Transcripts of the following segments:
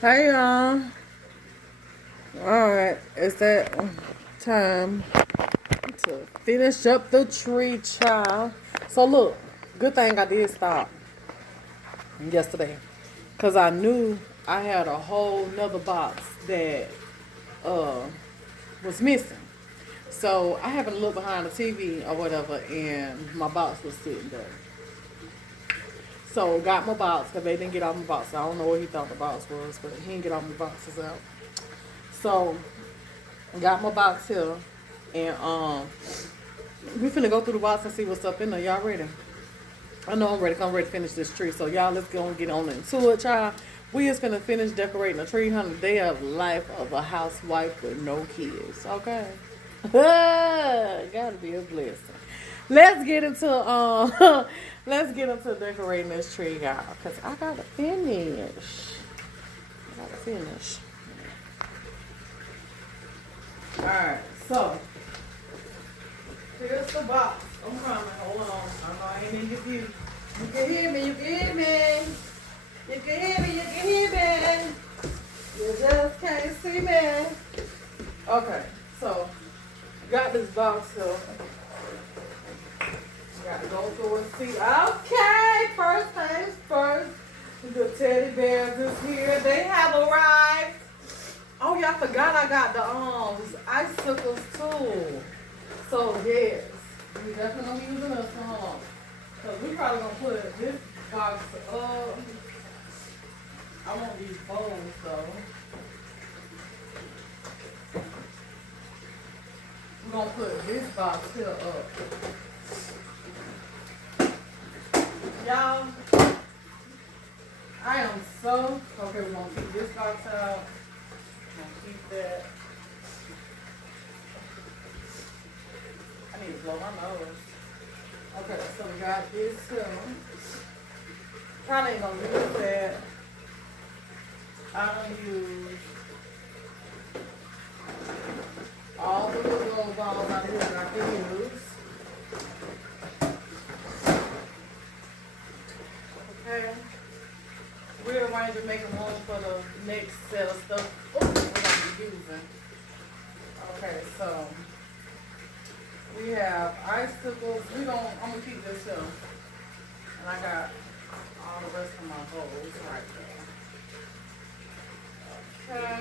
Hey y'all. Alright, it's that time to finish up the tree, child. So look, good thing I did stop yesterday. Cause I knew I had a whole nother box that uh was missing. So I happened to look behind the TV or whatever and my box was sitting there. So got my box because they didn't get all my boxes. I don't know what he thought the box was, but he didn't get all my boxes out. So got my box here, and we finna go through the box and see what's up in there. Y'all ready? I know I'm ready. I'm ready to finish this tree. So y'all, let's go and get on into it, child. We is finna finish decorating the tree. 100 day of life of a housewife with no kids. Okay, gotta be a blessing. Let's get into let's get into decorating this tree, y'all. Cause I gotta finish. I gotta finish. All right, so. Here's the box. I'm coming. Hold on. I know I ain't in your view. You can hear me. You can hear me. You can hear me. You can hear me. You just can't see me. Okay. So, got this box here. Got to go through and see. Okay. First things first. The teddy bears is here. They have arrived. Oh, yeah. I forgot I got the icicles too. So yes, we definitely gonna be using this one. Cause we probably gonna put this box up. I want these bowls though. We're gonna put this box here up. Y'all, I am so okay, we're gonna keep this box out. We're gonna keep that. I need to blow my nose. Okay, so we got this here. Probably ain't gonna use that. I don't use all the little balls out here that I can use. Okay. Rearrange and make room for the next set of stuff we're gonna be using. Okay, so we have icicles. I'm gonna keep this here. And I got all the rest of my bowls right there. Okay.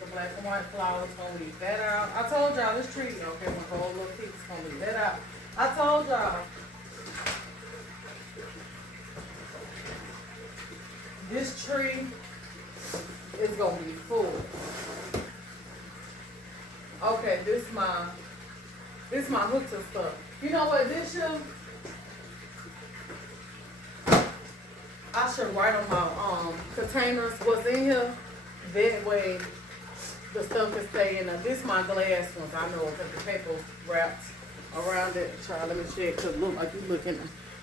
The black and white flowers, gonna leave that out. I told y'all this tree, okay, my whole little piece, gonna leave that out. I told y'all this tree is gonna be full. Okay, this is my hooks and stuff. You know what, this year, I should write on my containers what's in here. That way, the stuff can stay in there. This is my glass ones. I know because the paper wrapped around it. Try, let me check, because look like you looking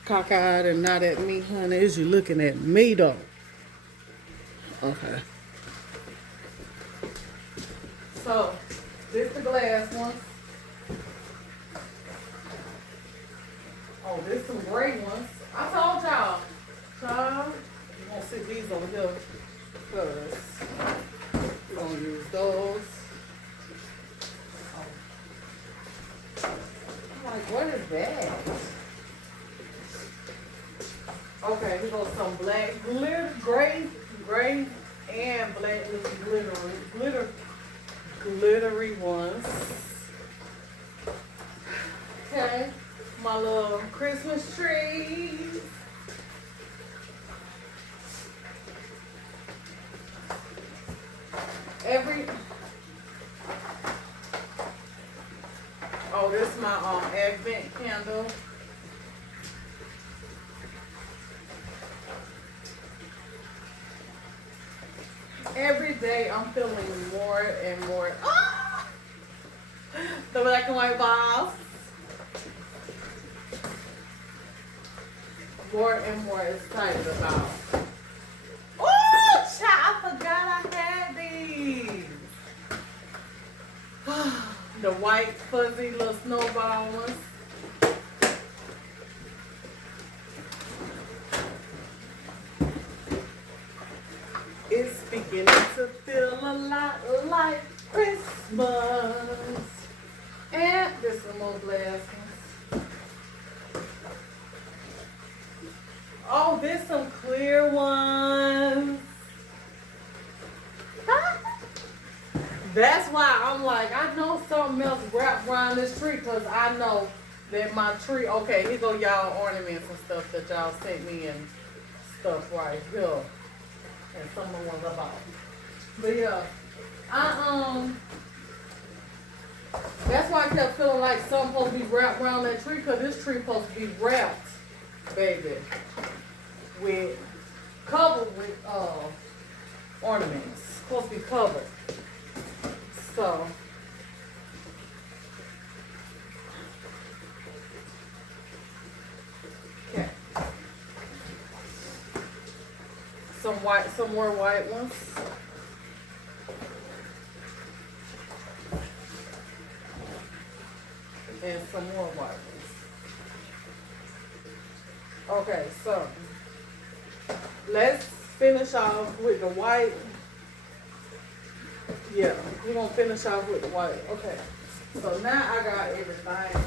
cockeyed and not at me, honey. Is you looking at me, though? Okay. So, this the glass ones. Oh, there's some gray ones. I told y'all. Child, you're going to sit these over here first. We're going to use those. Oh. I'm like, what is that? Okay, here goes some black glitter, gray and black glittery ones. Okay. My little Christmas tree. This is my Advent candle. Every day I'm feeling more and more. Ah! The black and white balls. More and more excited about. Oh, child, I forgot I had these. The white fuzzy little snowball ones. It's beginning Get some more glass ones. Oh, there's some clear ones. That's why I'm like, I know something else wrapped around this tree because I know that my tree, okay, here go y'all ornaments and stuff that y'all sent me and stuff right here. And some of the ones I bought. But yeah, that's why I kept feeling like something supposed to be wrapped around that tree because this tree supposed to be wrapped, baby, with, covered with ornaments. Supposed to be covered. So, okay. Some more white ones. And some more white ones. Okay, so let's finish off with the white. Yeah, we're gonna finish off with the white. Okay, so now I got everything.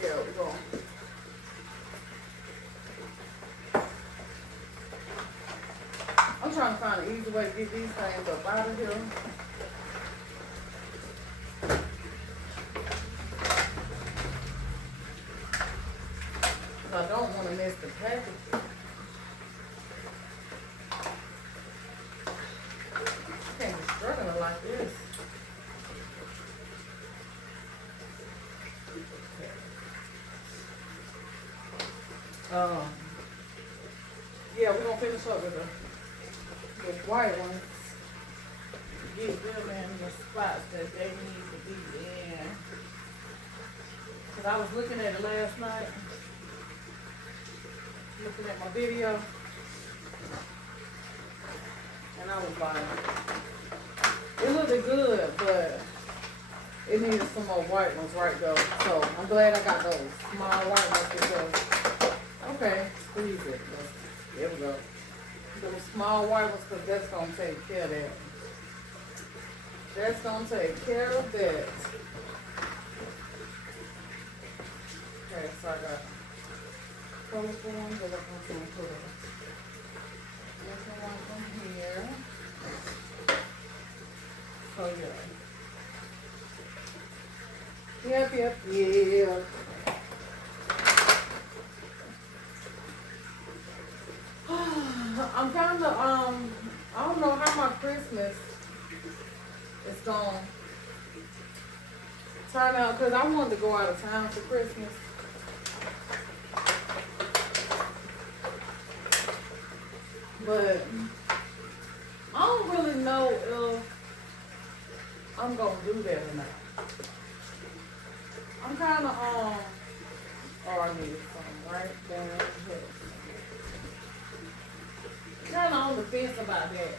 Yeah, we're going. I'm trying to find an easy way to get these things up out of here. I don't want to miss the package. I can't be struggling like this. Yeah, we're gonna finish up with the white ones. Get them in the spots that they need to be in. Cause I was looking at it last night. Looking at my video. And I was like, it looked good, but it needed some more white ones right though. So I'm glad I got those small white ones because, okay, squeeze it. There we go. Those small white ones because that's going to take care of that. That's going to take care of that. Okay, so I got colorful ones that I'm going to put this one from here. So yeah. Yep. I'm kind of, I don't know how my Christmas is going to turn out because I wanted to go out of town for Christmas. But I don't really know if I'm going to do that or not. I'm kind of, oh, I need something right down here. Kind of on the fence about that.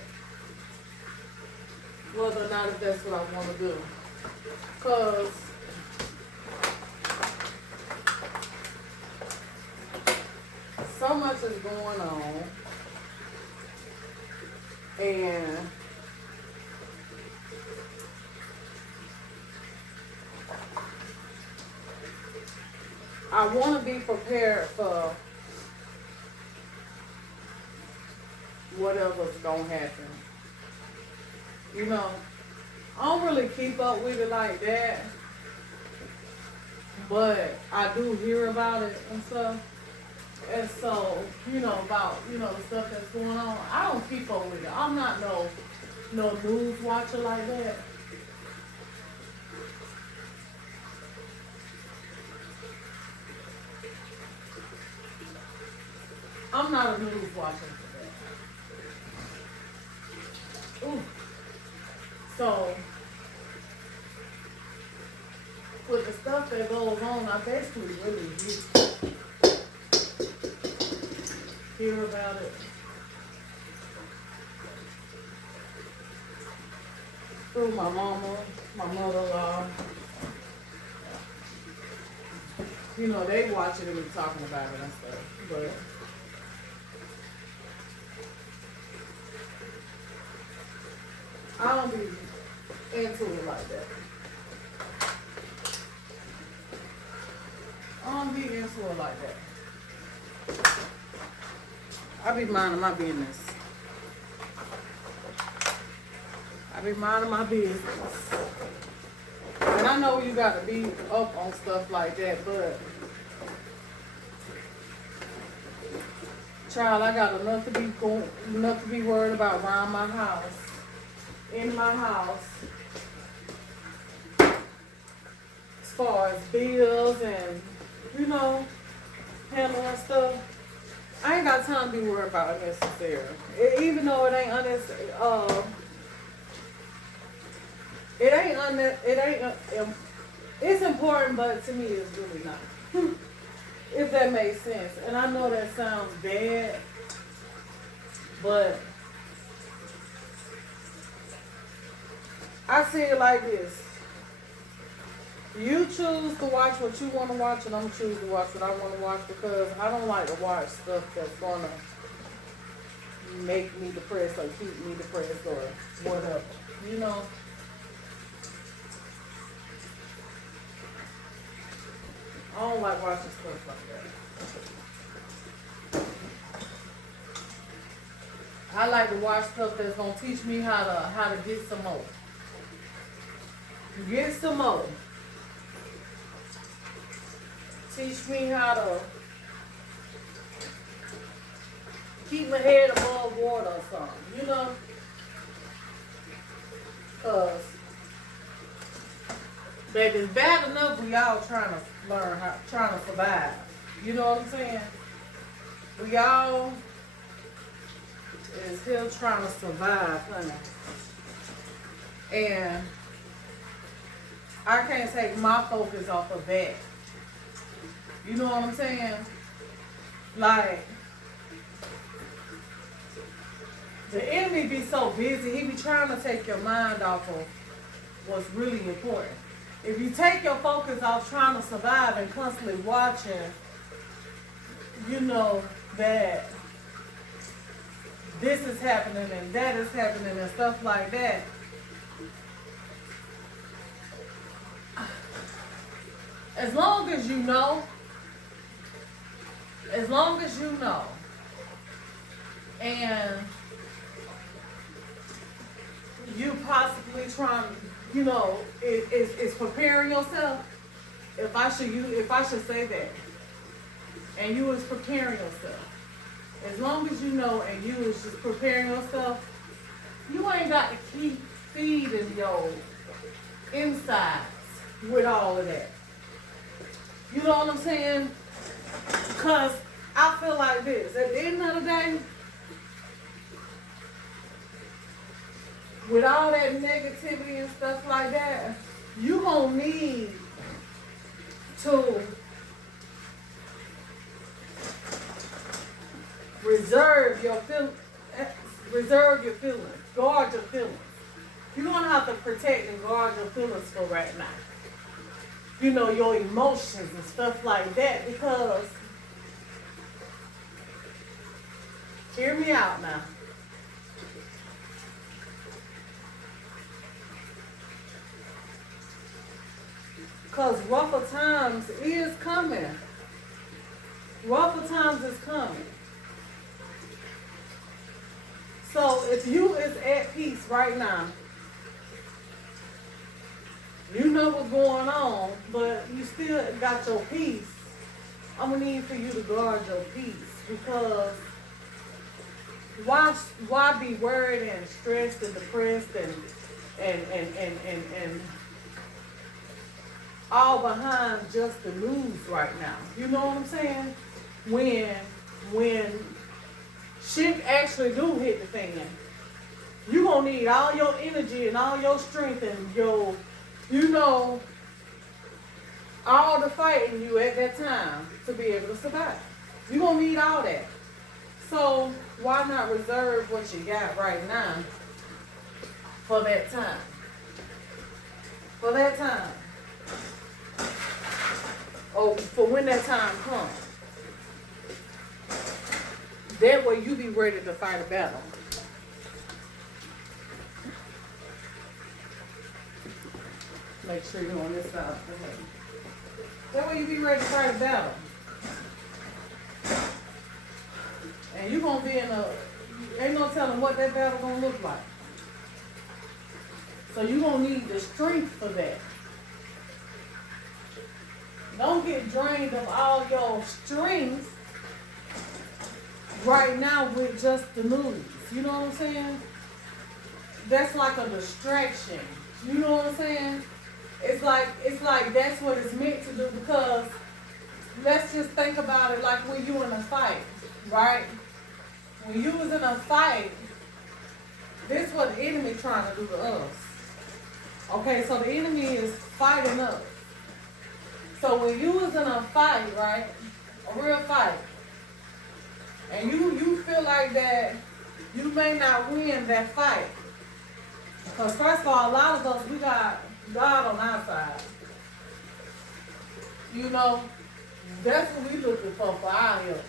Whether or not if that's what I want to do. Because so much is going on. And I want to be prepared for whatever's gonna happen. You know, I don't really keep up with it like that, but I do hear about it and stuff. And so, you know, about, you know, the stuff that's going on, I don't keep up with it. I'm not no news watcher like that. I'm not a news watcher. Ooh. So, with the stuff that goes on, I basically really hear about it through my mama, my mother-in-law. You know, they watch it and be talking about it and stuff, but I don't be into it like that. I don't be into it like that. I be minding my business. I be minding my business. And I know you gotta be up on stuff like that, but child, I got enough to be worried about around my house, in my house, as far as bills and, you know, handling stuff. I ain't got time to be worried about unnecessary. Even though it ain't unnecessary, it's important, but to me it's really not. If that makes sense. And I know that sounds bad, but I see it like this. You choose to watch what you want to watch, and I'm choose to watch what I want to watch, because I don't like to watch stuff that's gonna make me depressed or keep me depressed or whatever. You know? I don't like watching stuff like that. I like to watch stuff that's gonna teach me how to get some more. Get some more. Teach me how to keep my head above water or something, you know? Cause baby, it's bad enough we all trying to learn how, trying to survive. You know what I'm saying? We all is here trying to survive, honey. And I can't take my focus off of that. You know what I'm saying? Like, the enemy be so busy, he be trying to take your mind off of what's really important. If you take your focus off trying to survive and constantly watching, you know, that this is happening and that is happening and stuff like that, as long as you know, and you possibly trying, you know, it's preparing yourself. If I should say that, and you was preparing yourself, as long as you know and you was just preparing yourself, you ain't got to keep feeding your insides with all of that. You know what I'm saying? Because I feel like this. At the end of the day, with all that negativity and stuff like that, you gonna need to reserve your feelings, guard your feelings. You're gonna have to protect and guard your feelings for right now. You know, your emotions and stuff like that, because, hear me out now. Because rougher times is coming. Rougher times is coming. So if you is at peace right now, you know what's going on, but you still got your peace, I'm going to need for you to guard your peace, because why be worried and stressed and depressed and all behind just the news right now? You know what I'm saying? When shit actually do hit the fan, you gonna need all your energy and all your strength and your, you know, all the fighting you at that time to be able to survive. You gonna need all that. So why not reserve what you got right now for that time? For that time. Or for when that time comes. That way you be ready to fight a battle. Make sure you're on this side of the head. That way you be ready to fight a battle. And you're going to be in a, ain't no telling what that battle going to look like. So you're going to need the strength for that. Don't get drained of all your strength right now with just the news. You know what I'm saying? That's like a distraction. You know what I'm saying? It's like that's what it's meant to do, because let's just think about it like when you in a fight, right? When you was in a fight, this is what the enemy trying to do to us. Okay, so the enemy is fighting us. So when you was in a fight, right, a real fight, and you feel like that you may not win that fight. Because first of all, a lot of us, we got God on our side. You know, that's what we looking for our help.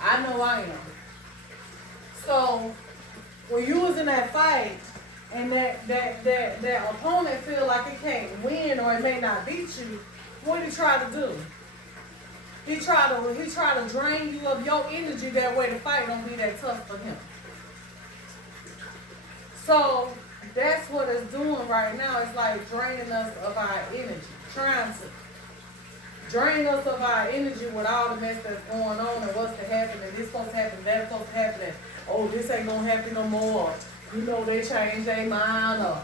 I know I am. So when you was in that fight and that opponent feel like it can't win or it may not beat you, what did he try to do? He tried to drain you of your energy, that way the fight don't be that tough for him. So that's what it's doing right now. It's like draining us of our energy, trying to drain us of our energy with all the mess that's going on and what's to happen and this supposed to happen, that's supposed to happen, and oh, this ain't gonna happen no more. You know, they changed their mind, or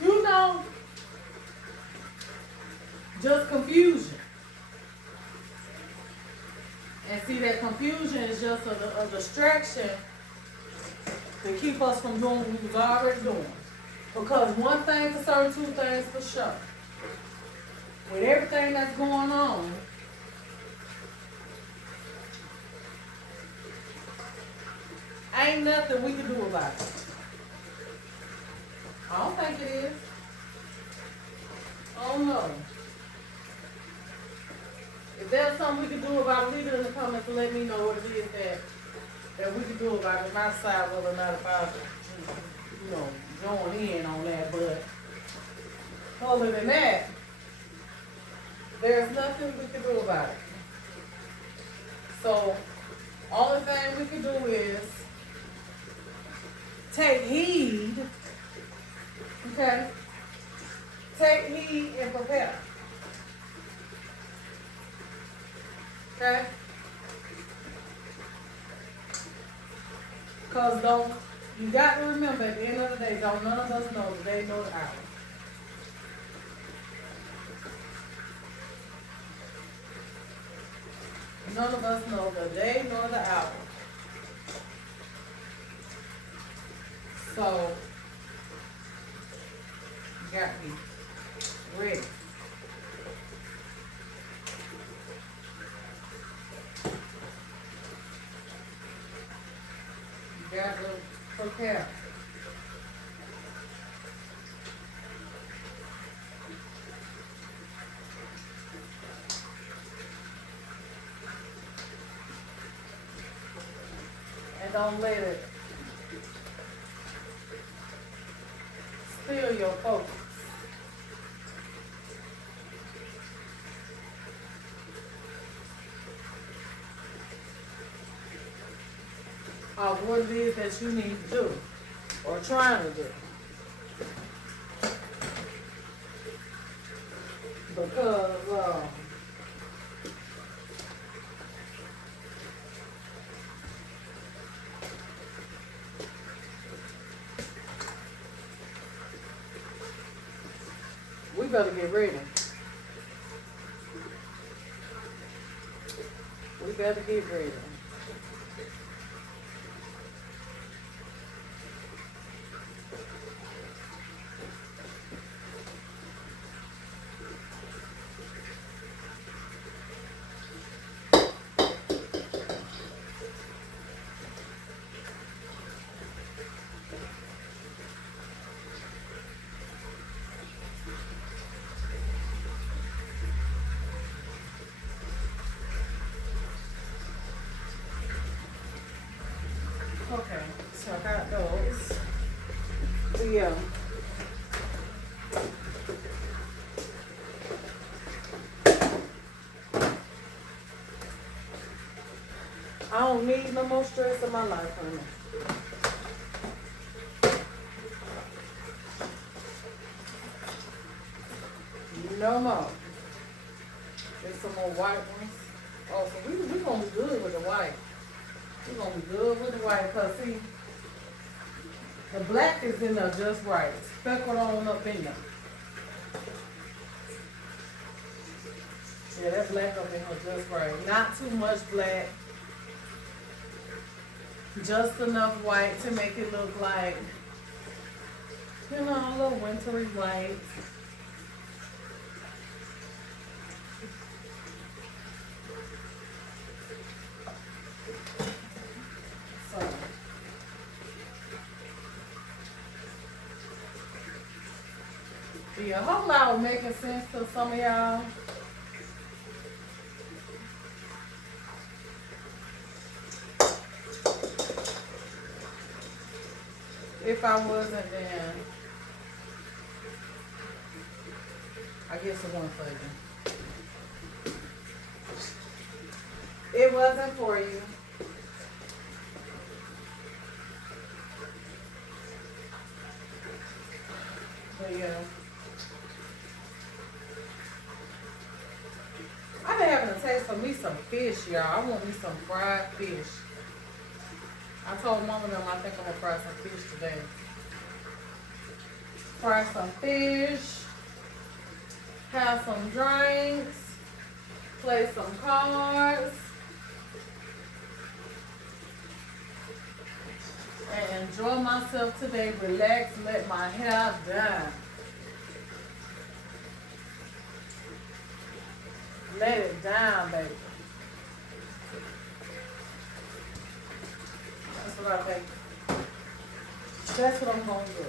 you know, just confusion. And see, that confusion is just a distraction to keep us from doing what we was already doing. Because one thing for certain, two things for sure. With everything that's going on, ain't nothing we can do about it. I don't think it is. Oh no. If there's something we can do about it, leave it in the comments and let me know what it is that we can do about it. Not side whether or not if I, you know, join in on that, but other than that, there's nothing we can do about it. So, only thing we can do is take heed, okay? Take heed and prepare. Okay? Because you got to remember, at the end of the day, don't none of us know the day nor the hour. None of us know the day nor the hour. So, you got to be ready. You got to prepare. And don't let it steal your focus. Of what it is that you need to do or trying to do. Because we better get ready. We better get ready. don't need no more stress in my life, honey. No more. There's some more white ones. Oh, so we gonna be good with the white. We gonna be good with the white, cause see, the black is in there just right. Speckled on up in there. Yeah, that black up in here just right. Not too much black. Just enough white to make it look like, you know, a little wintry white. So, yeah, hopefully I was making sense to some of y'all. If I wasn't, then I guess it wasn't for you. It wasn't for you. But yeah. I've been having a taste for me some fish, y'all. I want me some fried fish. I told Mama them I think I'm gonna fry some fish today. Fry some fish, have some drinks, play some cards, and enjoy myself today. Relax, let my hair down. Let it down, baby. That's what I think. That's what I'm gonna do.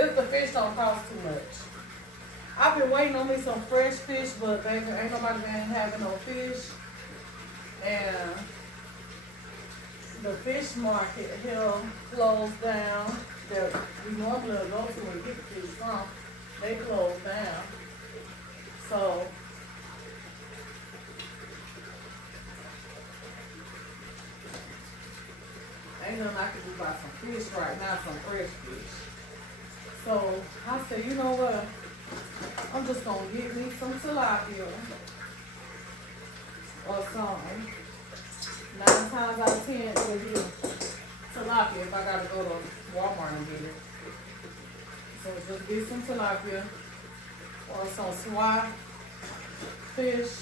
If the fish don't cost too much. I've been waiting on me some fresh fish, but baby, ain't nobody been having no fish. And the fish market here closed down. That we normally go to and get the fish from. They closed down. So ain't nothing I can do about some fish right now, some fresh fish. So I said, you know what? I'm just gonna get me some tilapia or something. 9 times out of 10 it'll be tilapia if I gotta go to Walmart and get it. So just get some tilapia or some swai fish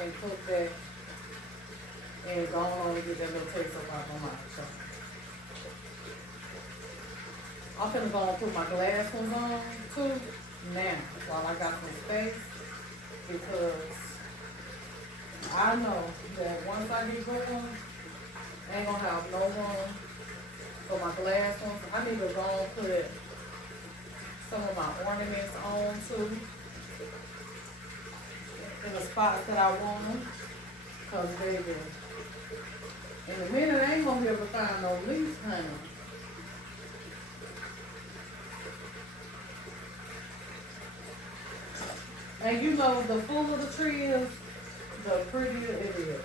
and cook that. And go on and get that little taste of my mouth. So I'm finna go and put my glass ones on too now while I got some space, because I know that once I get going, I ain't gonna have no room for my glass ones. I need to go and put some of my ornaments on too in the spots that I want them, cause baby, in a minute, I ain't gonna be able to find no leaf, honey. And you know, the fuller the tree is, the prettier it is.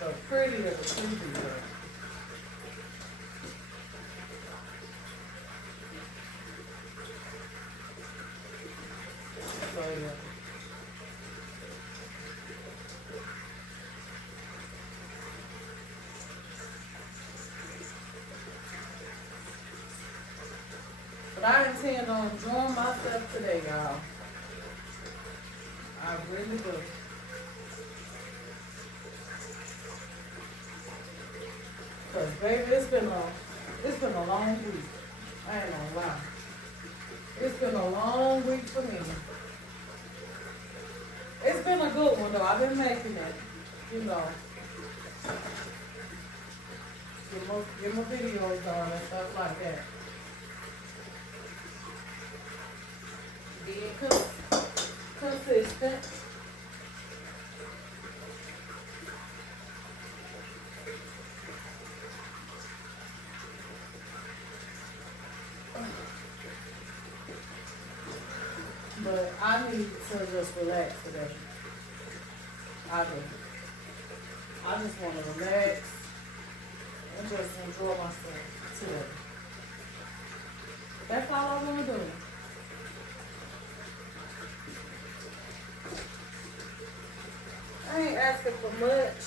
The prettier the tree is. So yeah. I intend on enjoying myself today, y'all. I really do. Cause baby, it's been a long week. I ain't gonna lie. It's been a long week for me. It's been a good one though. I've been making it, you know. Get my videos on and stuff like that. Being consistent. But I need to just relax today. I do. I just want to relax and just enjoy myself today. That's all I want to do. I ain't asking for much.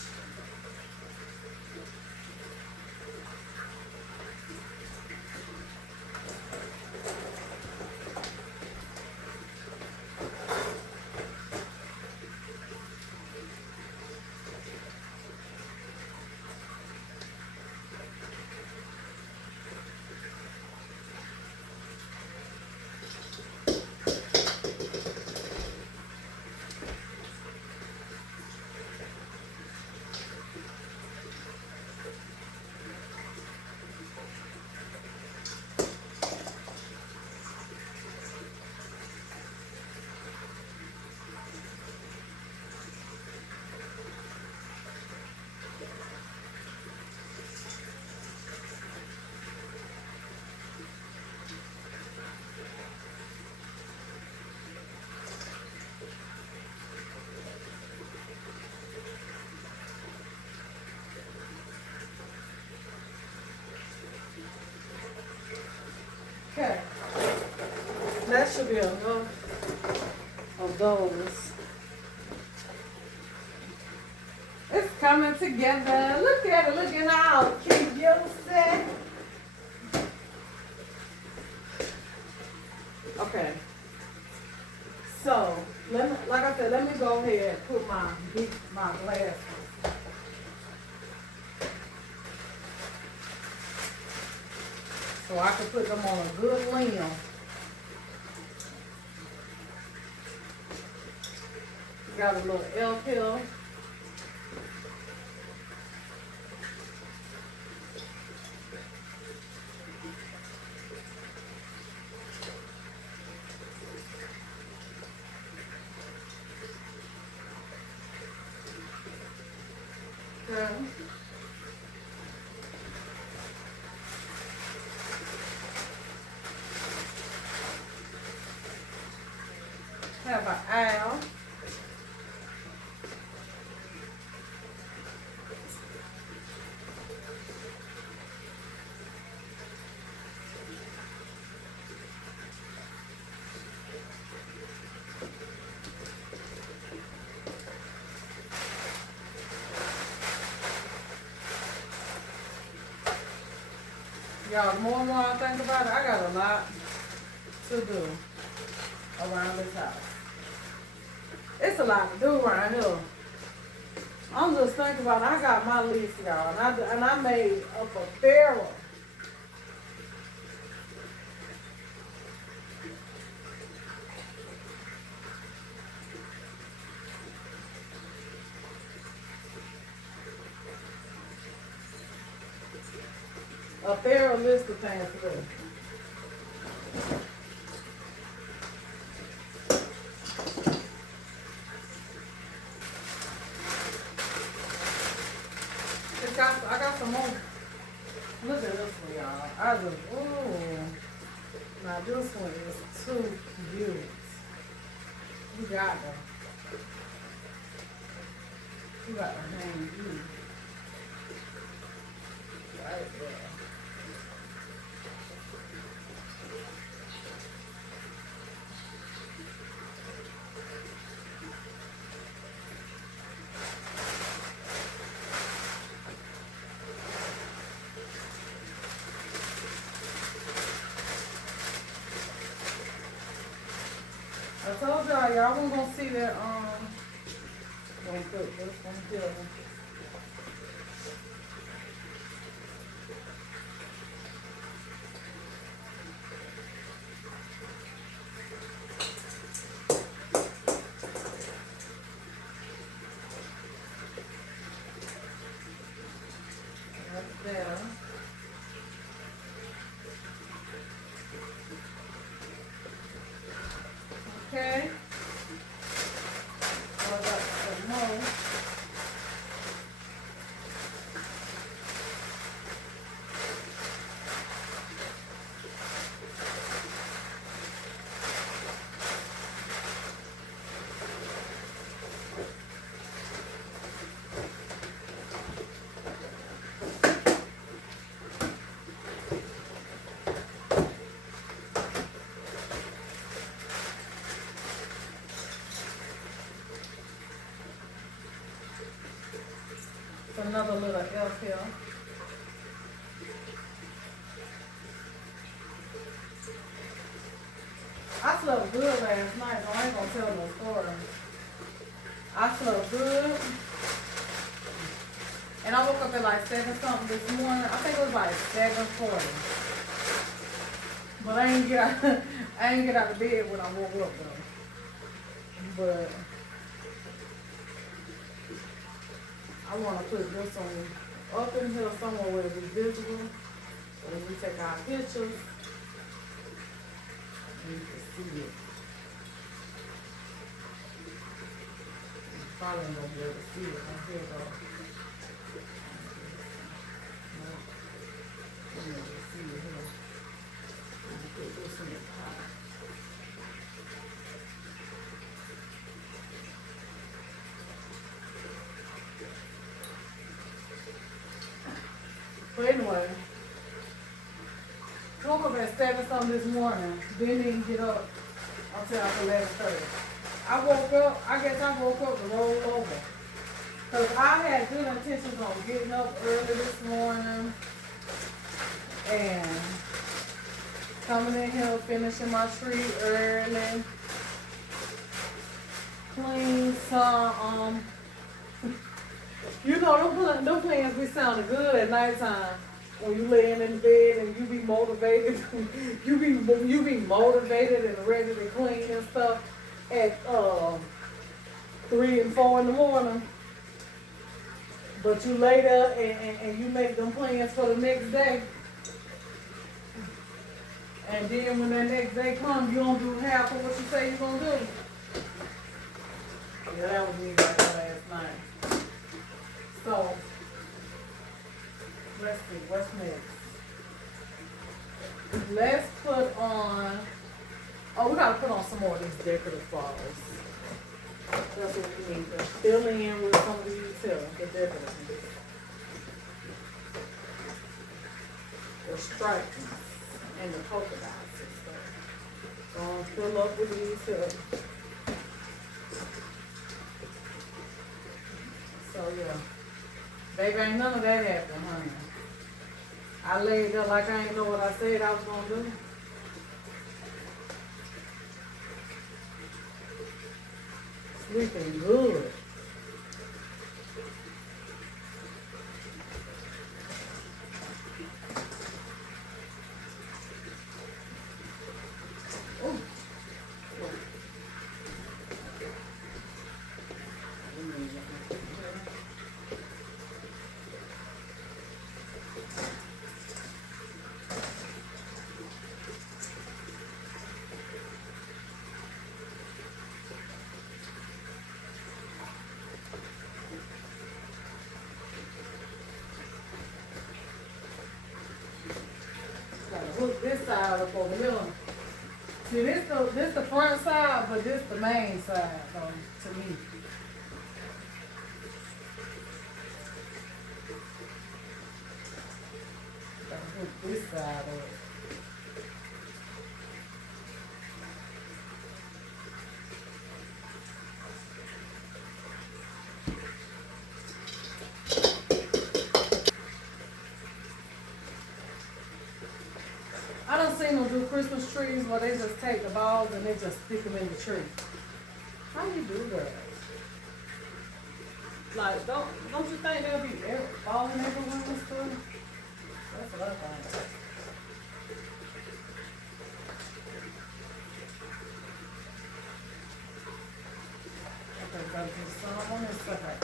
Okay, that should be enough of those. It's coming together. Look at it, looking out. Keep yourself. Okay. So, like I said, let me go ahead and put my glasses. So I can put them on a good limb. Got a little elk here. Okay. Have an owl. Y'all, the more and more I think about it, I got a lot to do around this house. It's a lot to do around here. I'm just thinking about it. I got my list, y'all, and I made up a barrel. A thorough list of things to do. I got some more. Look at this one, y'all. I just, ooh. Now this one is too cute. You got them. You got to hang you. Right there. I told y'all wasn't gonna see that gonna put this one here. Right there. Okay. I got some more. another little elf here. I slept good last night, so I ain't gonna tell no story. I slept good. And I woke up at like 7 something this morning. I think it was like 7:40. But I ain't get out of bed when I woke up though. But I wanna put this on up in here somewhere where it'll be visible. So when we take our pictures, you can see it. You probably ain't gonna be able to see it from here though. You know, you see it here. I'm gonna put this in the pot. But anyway, woke up at 7 something this morning. Didn't even get up until after 11:30. I guess I woke up to roll over. Because I had good intentions on getting up early this morning and coming in here, finishing my tree early, clean some, you know, them plans be sounding good at nighttime when you laying in the bed and you be motivated, you be motivated and ready to clean and stuff at 3 and 4 in the morning. But you lay there and you make them plans for the next day. And then when that next day comes, you don't do half of what you say you're going to do. Yeah, that was me right there last night. So, let's see, what's next? Let's put on, we got to put on some more of these decorative flowers. That's what we need to fill in with some of the utility, the decorative. The striping and the polka dots and stuff. So fill up with these here. So yeah. Baby, ain't none of that happened, honey. I laid there like I ain't know what I said I was gonna do. Sleeping good. Ooh. Hook this side up over here. See, this the front side, but this the main side, to me. Gotta hook this side up. I done seen them do Christmas trees where they just take the balls and they just stick them in the tree. How you do that? Like, don't you think they'll be falling everywhere and stuff? That's what I think. Okay, gotta do some on this stuff right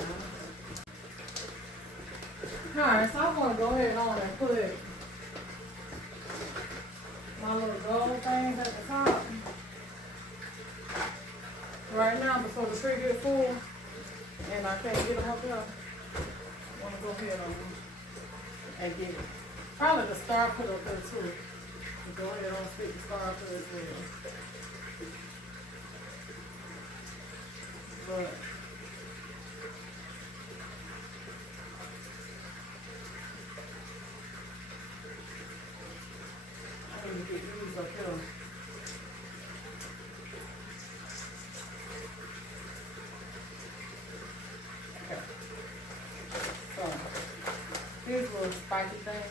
now. Alright, so I'm gonna go ahead on and put my little gold things at the top. Right now, before the tree gets full, and I can't get them up there, I want to go ahead and get probably the star put up there too. So go ahead and stick the star up there as well. But I need to get these up here. Okay. So these spiky things.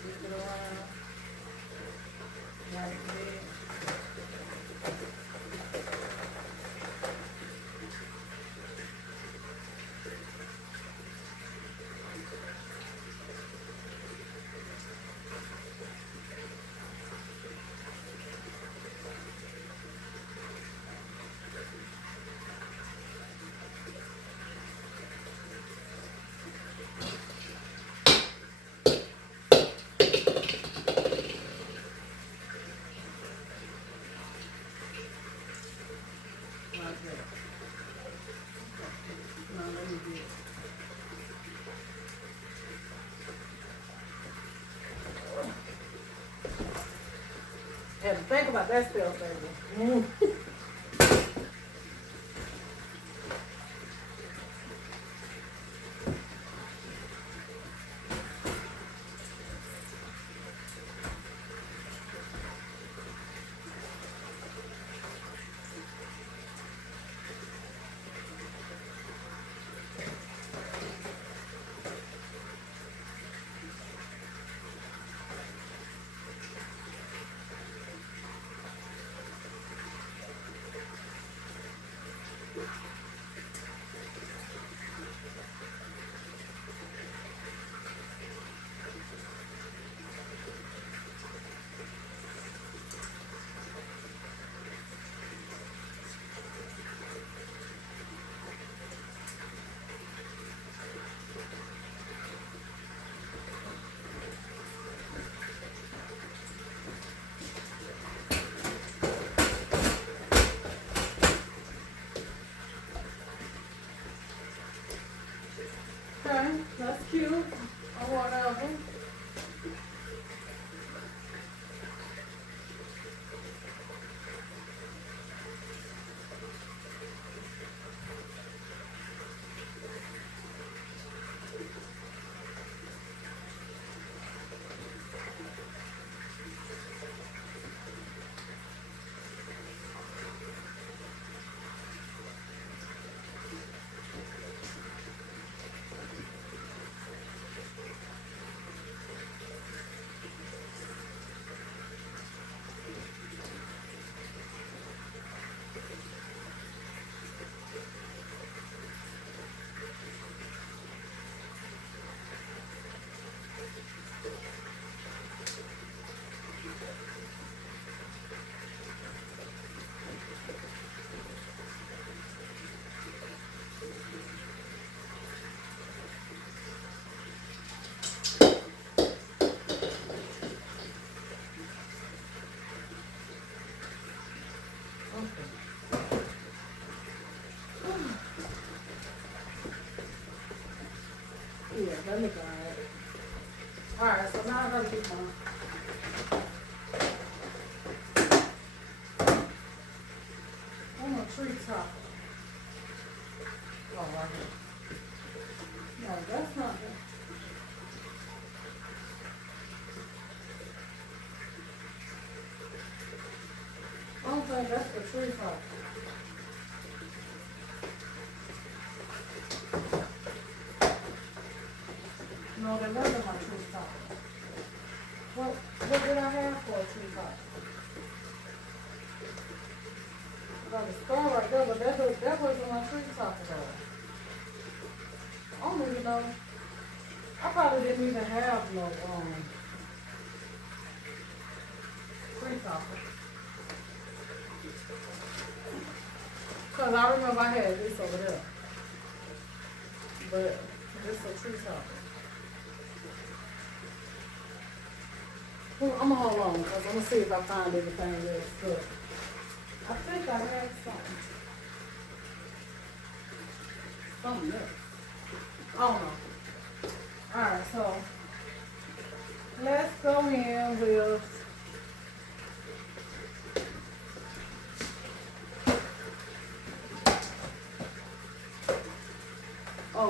Flip it around. Like this. Like that. No, let me get it. Had to think about that spell, baby. Okay, that's cute. Or whatever. Yeah, that look alright. Alright, so now I gotta get my tree topper. Oh, right here. No, that's not it. I don't think that's the tree topper. No, that wasn't my tree topper. What did I have for a tree topper? I got a star right there, but that wasn't my tree topper though. I don't even know. I probably didn't even have no tree topper. Cause I remember I had this over there. But this is a tree topper. Well, I'm gonna hold on because I'm gonna see if I find anything else. But I think I had something. Something else. I don't know. Alright, so let's go in with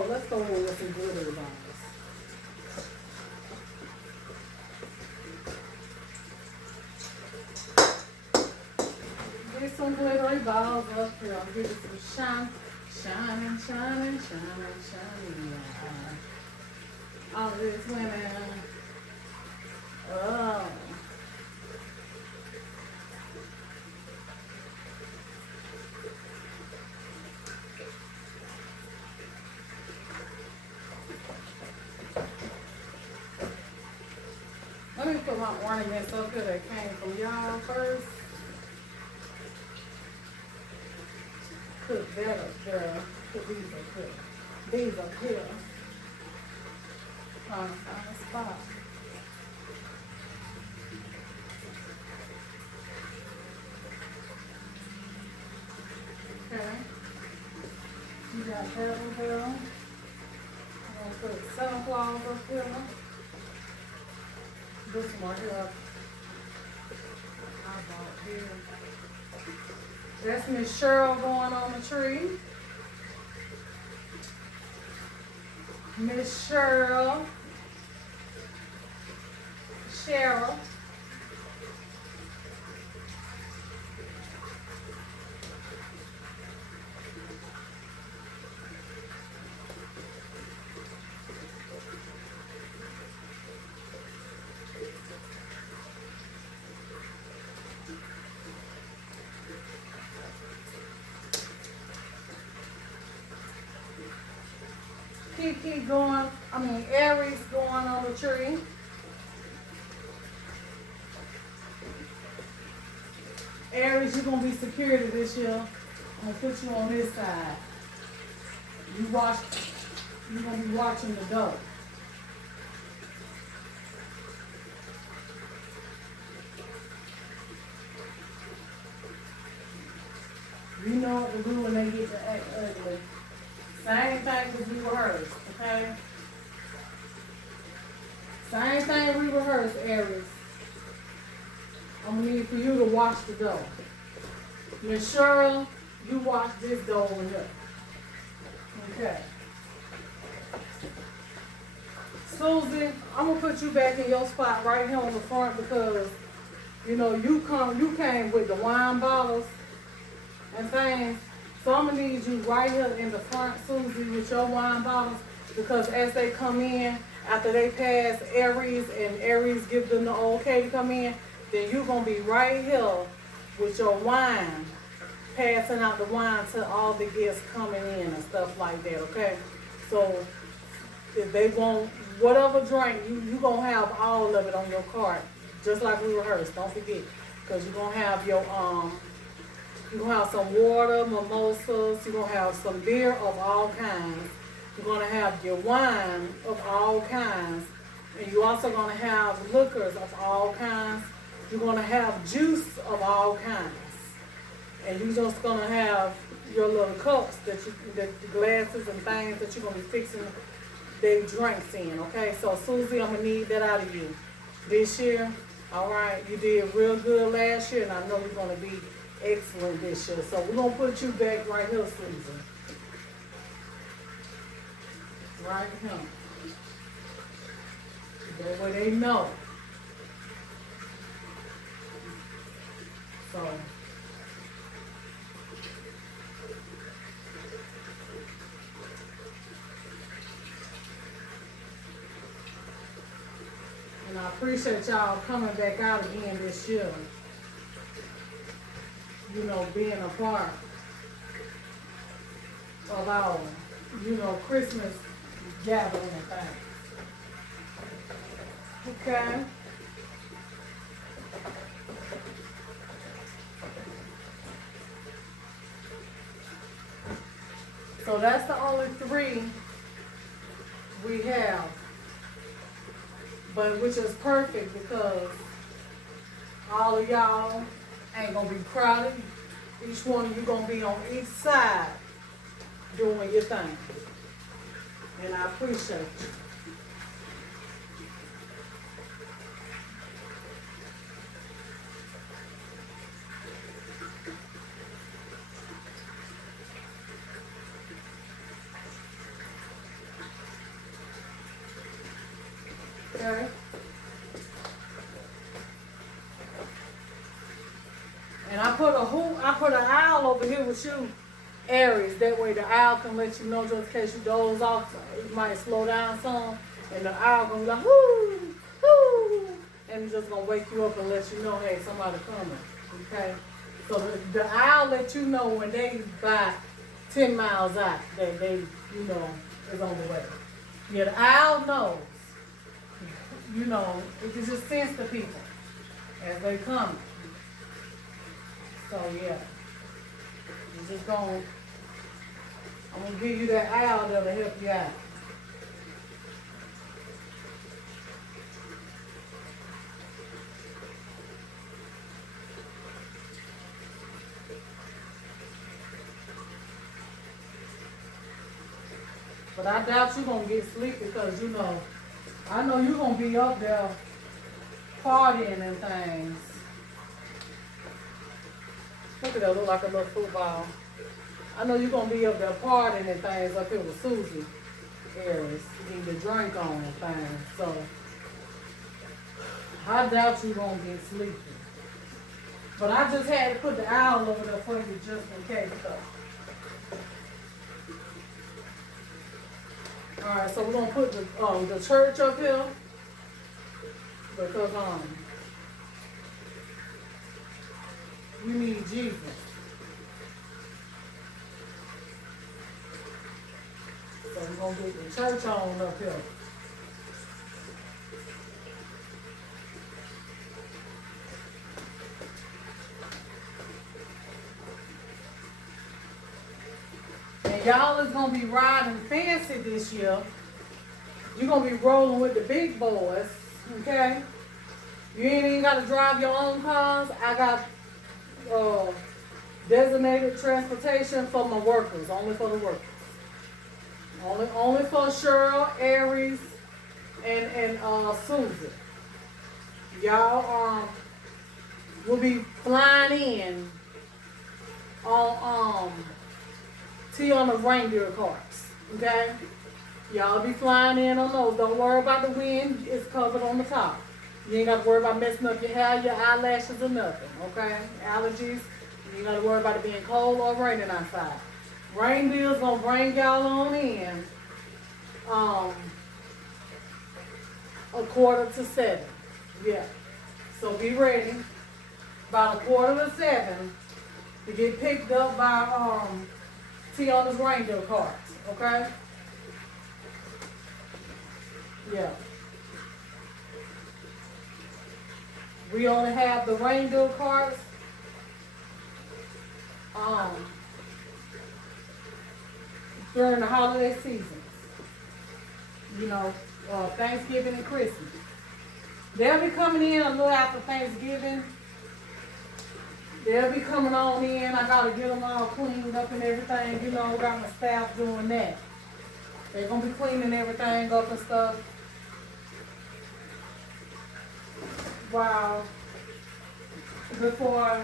let's store with some glittery balls. Get some glittery balls up here. I'll give it some shine. Shining, shining, shining, shining. All of this women. Oh. Let me put my ornaments up here that came from y'all first. Put that up there. Put these up here. These up here. Trying to find a spot. Okay. You got that up here. I'm going to put Santa Claus up here. This one here. I bought here. That's Miss Cheryl going on the tree. Miss Cheryl. Cheryl. Kiki going, Aries going on the tree. Aries, you're going to be security this year. I'm going to put you on this side. You're going to be watching the door. You know what to do when they get to act ugly. Same thing as we rehearsed, okay? Same thing we rehearsed, Aries. I'm gonna need for you to watch the door. Miss Cheryl, you watch this door over here. Okay. Susie, I'm gonna put you back in your spot right here on the front because you came with the wine bottles and things. So I'm gonna need you right here in the front, Susie, with your wine bottles, because as they come in, after they pass Aries and Aries give them the okay to come in, then you're gonna be right here with your wine, passing out the wine to all the guests coming in and stuff like that, okay? So if they want whatever drink, you gonna have all of it on your cart, just like we rehearsed, don't forget, because you're gonna have your you're going to have some water, mimosas. You're going to have some beer of all kinds. You're going to have your wine of all kinds. And you're also going to have liquors of all kinds. You're going to have juice of all kinds. And you're just going to have your little cups, the glasses and things that you're going to be fixing their drinks in, okay? So, Susie, I'm going to need that out of you this year. All right, you did real good last year, and I know you're going to be excellent this year. So we're going to put you back right here, Susan. Right here. That way they know. So. And I appreciate y'all coming back out again this year. Being a part of our, Christmas gathering and things. Okay. So that's the only 3 we have. But which is perfect because all of y'all ain't gonna be crowded. Each one of you gonna be on each side doing your thing. And I appreciate you. Okay? And I put an owl over here with you, Aries. That way the owl can let you know just in case you doze off, you might slow down some. And the owl gonna be like, whoo, whoo. And it's just gonna wake you up and let you know, hey, somebody coming. Okay? So the owl let you know when they by 10 miles out that they, you know, is on the way. Yeah, the owl knows. You know, it can just sense the people as they come. So yeah, I'm gonna give you that owl that'll help you out. But I doubt you're gonna get sleep because you know, I know you're gonna be up there partying and things. Look at that, look like a little football. I know you're gonna be up there partying and things up here with Susie Aries, getting the drink on and things. So I doubt you're gonna get sleepy. But I just had to put the owl over there for you just in case though. Alright, so we're gonna put the church up here because we need Jesus. So we're gonna get the church on up here. And y'all is gonna be riding fancy this year. You're gonna be rolling with the big boys, okay? You ain't even gotta drive your own cars. I got designated transportation for my workers, only for the workers. Only for Cheryl, Aries, and Susan. Y'all will be flying in on Tiana reindeer carts, okay? Y'all be flying in on those. Don't worry about the wind, it's covered on the top. You ain't got to worry about messing up your hair, your eyelashes, or nothing, okay? Allergies, you ain't got to worry about it being cold or raining outside. Reindeer's gonna bring y'all on in 6:45. Yeah. So be ready about 6:45 to get picked up by Tiana's reindeer carts, okay? Yeah. We only have the reindeer carts during the holiday seasons. You know, Thanksgiving and Christmas. They'll be coming in a little after Thanksgiving. They'll be coming on in. I gotta get them all cleaned up and everything. You know, got my staff doing that. They're gonna be cleaning everything up and stuff. Wow. Before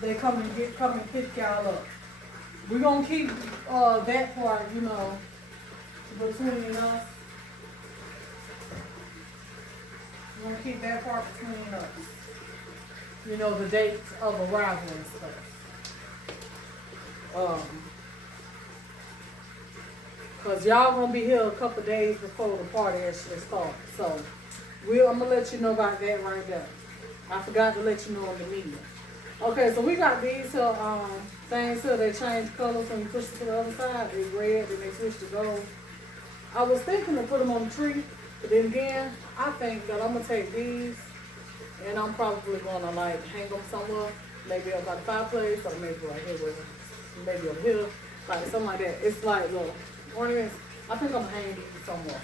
they come and pick y'all up. We're gonna keep that part, you know, between us. We're gonna keep that part between us. You know, the dates of arrival and stuff. Cause y'all gonna be here a couple days before the party actually starts. So I'm gonna let you know about that right there. I forgot to let you know in the meeting. Okay, so we got these things here. They change colors when you push it to the other side. They red, then they switch to gold. I was thinking to put them on the tree, but then again, I think that I'm gonna take these and I'm probably gonna like hang them somewhere, maybe up by the fireplace or maybe right here with maybe over here, like something like that. It's like little ornaments. I think I'm gonna hang these somewhere.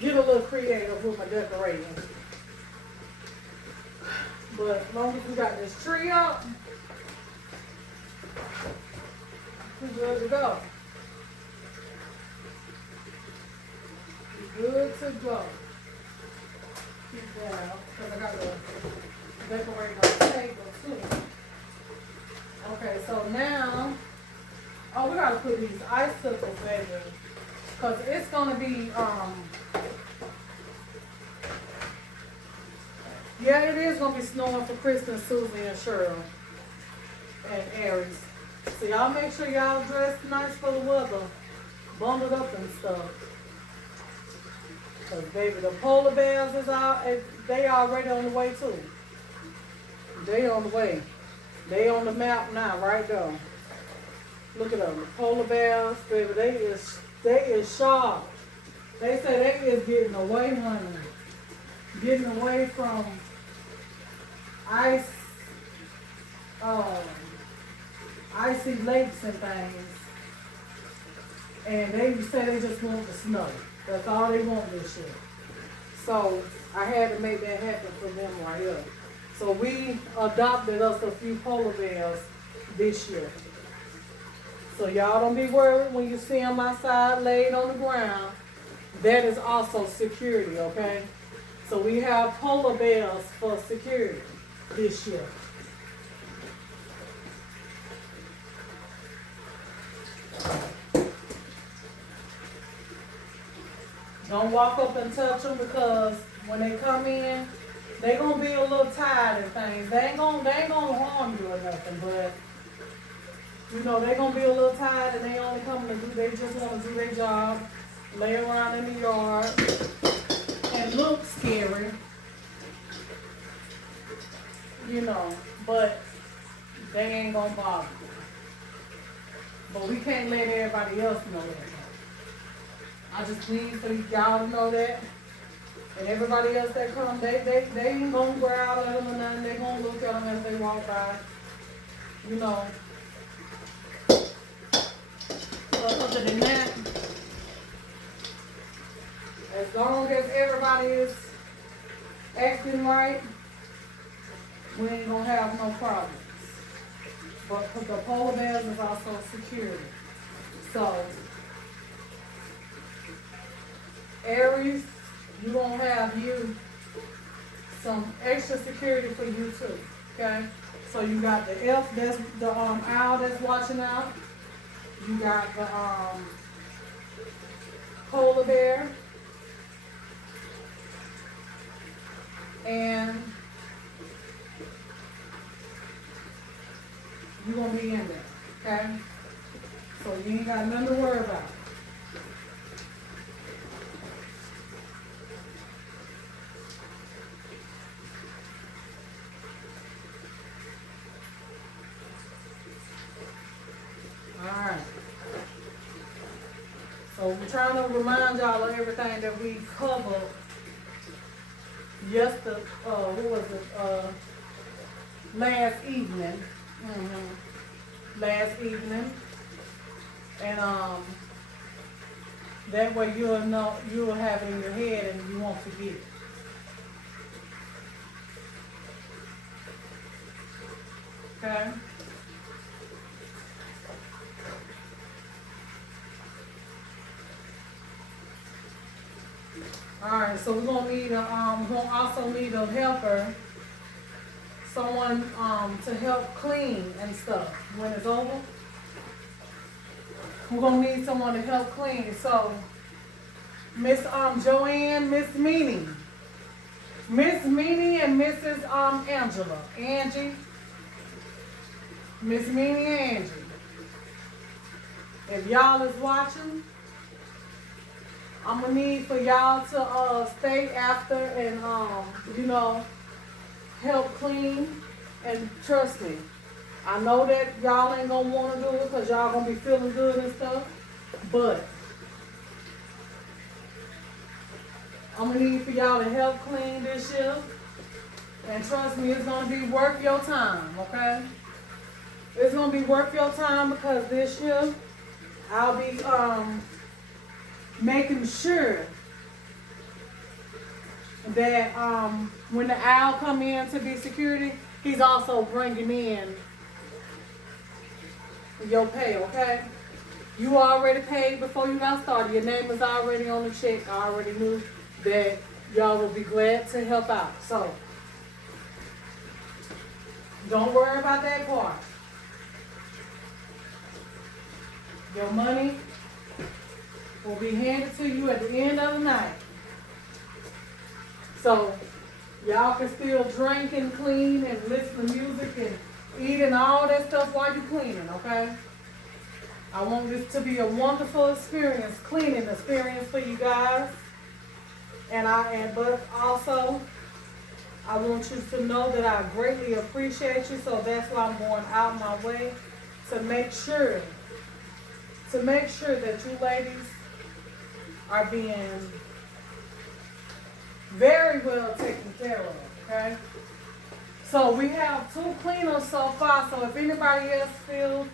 Get a little creative with my decorating. But as long as we got this tree up, we're good to go. We're good to go. Keep that out, because I got to decorate my table too. Okay, so now, oh, we gotta put these icicles, baby, cause it's gonna be, yeah, it is gonna be snowing for Kristen, Susie, and Cheryl, and Aries. So y'all make sure y'all dress nice for the weather, bundled up and stuff. Cause baby, the polar bears is out, they already on the way too. They on the way. They on the map now, right there. Look at them, the polar bears, baby. They is sharp. They say they is getting away, honey. Getting away from ice, icy lakes and things. And they say they just want the snow. That's all they want this year. So I had to make that happen for them right here. So we adopted us a few polar bears this year. So y'all don't be worried when you see them outside laid on the ground. That is also security, okay? So we have polar bears for security this year. Don't walk up and touch them because when they come in, they gonna be a little tired and things. They ain't gonna harm you or nothing, but you know they gonna be a little tired and they only coming to do. They just want to do their job, lay around in the yard, and look scary, you know. But they ain't gonna bother you. But we can't let everybody else know that. I just need for y'all to know that. And everybody else that come, they ain't gonna growl at them or nothing. They gonna look at them as they walk by. You know. But other than that, as long as everybody is acting right, we ain't gonna have no problems. But the polar bears is also security. So, Aries, you gonna have you some extra security for you too, okay? So you got the elf, that's the owl that's watching out. You got the polar bear, and you're gonna be in there, okay? So you ain't got nothing to worry about. Alright. So we're trying to remind y'all of everything that we covered yesterday, last evening. Last evening. And that way you'll know, you'll have it in your head and you won't forget it. Okay? Alright, so we're gonna need we're gonna also need a helper, someone to help clean and stuff when it's over. We're gonna need someone to help clean. So Miss Joanne, Miss Meanie and Mrs. Angela, Angie, Miss Meanie and Angie. If y'all is watching, I'm gonna need for y'all to stay after and you know, help clean. And trust me, I know that y'all ain't gonna wanna do it because y'all gonna be feeling good and stuff, but I'm gonna need for y'all to help clean this year. And trust me, it's gonna be worth your time, okay? It's gonna be worth your time because this year I'll be making sure that when the owl come in to be security, he's also bringing in your pay, okay? You already paid before you got started. Your name is already on the check. I already knew that y'all will be glad to help out. So, don't worry about that part. Your money will be handed to you at the end of the night. So y'all can still drink and clean and listen to music and eat and all that stuff while you're cleaning, okay? I want this to be a wonderful experience, cleaning experience for you guys. But also, I want you to know that I greatly appreciate you, so that's why I'm going out my way to make sure that you ladies are being very well taken care of, okay? So we have 2 cleaners so far, so if anybody else feels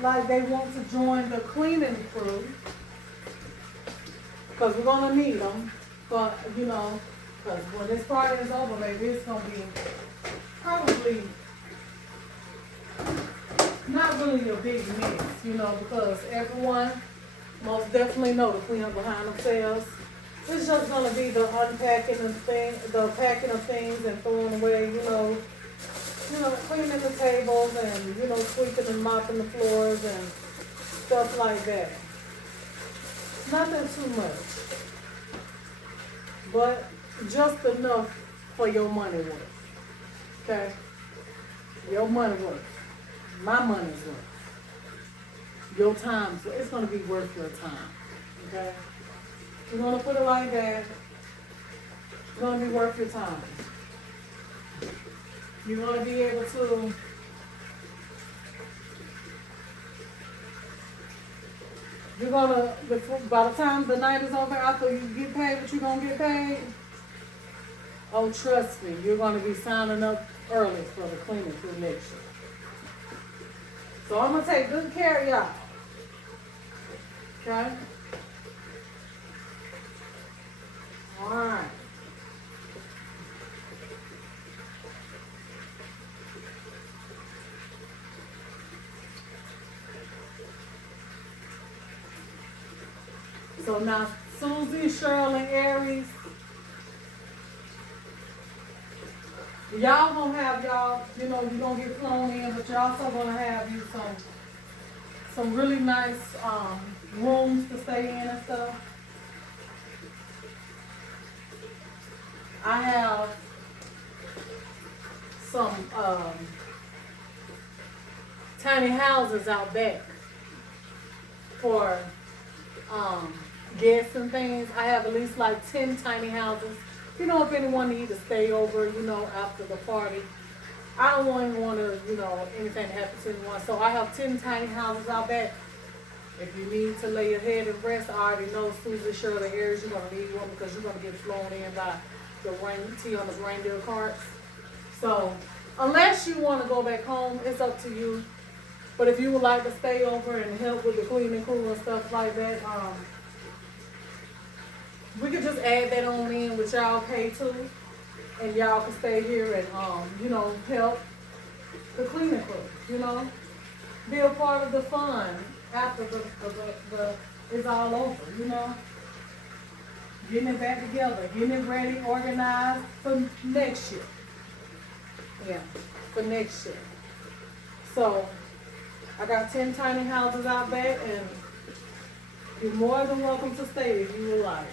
like they want to join the cleaning crew, because we're going to need them, but because when this party is over, maybe it's going to be probably not really a big mess, because everyone most definitely know to clean up behind themselves. It's just going to be the unpacking the packing of things and throwing away, cleaning the tables and, sweeping and mopping the floors and stuff like that. Nothing too much, but just enough for your money worth, okay? Your money worth. My money's worth. Your time, it's going to be worth your time, okay? We're going to put it like that. It's going to be worth your time. You're going to be able to by the time the night is over, after you get paid what you're going to get paid, oh, trust me, you're going to be signing up early for the cleaning crew next year. So I'm going to take good care of y'all. Okay? All right. So now, Susie, Shirley, Aries, y'all gonna have you're gonna get flown in, but you're also gonna have you some really nice rooms to stay in and stuff. I have some tiny houses out back for guests and things. I have at least like 10 tiny houses. If anyone needs to stay over, after the party. I don't want anything to happen to anyone. So I have 10 tiny houses out back. If you need to lay your head and rest, I already know Susie, Shirley, Aries, you're going to need one because you're going to get flown in by the Tiana's reindeer carts. So unless you want to go back home, it's up to you. But if you would like to stay over and help with the cleaning crew and stuff like that, we could just add that on in with y'all Pt2, and y'all can stay here and help the cleaning crew. Be a part of the fun after the it's all over. Getting it back together, getting it ready, organized for next year. Yeah, for next year. So I got 10 tiny houses out back, and you're more than welcome to stay if you would like.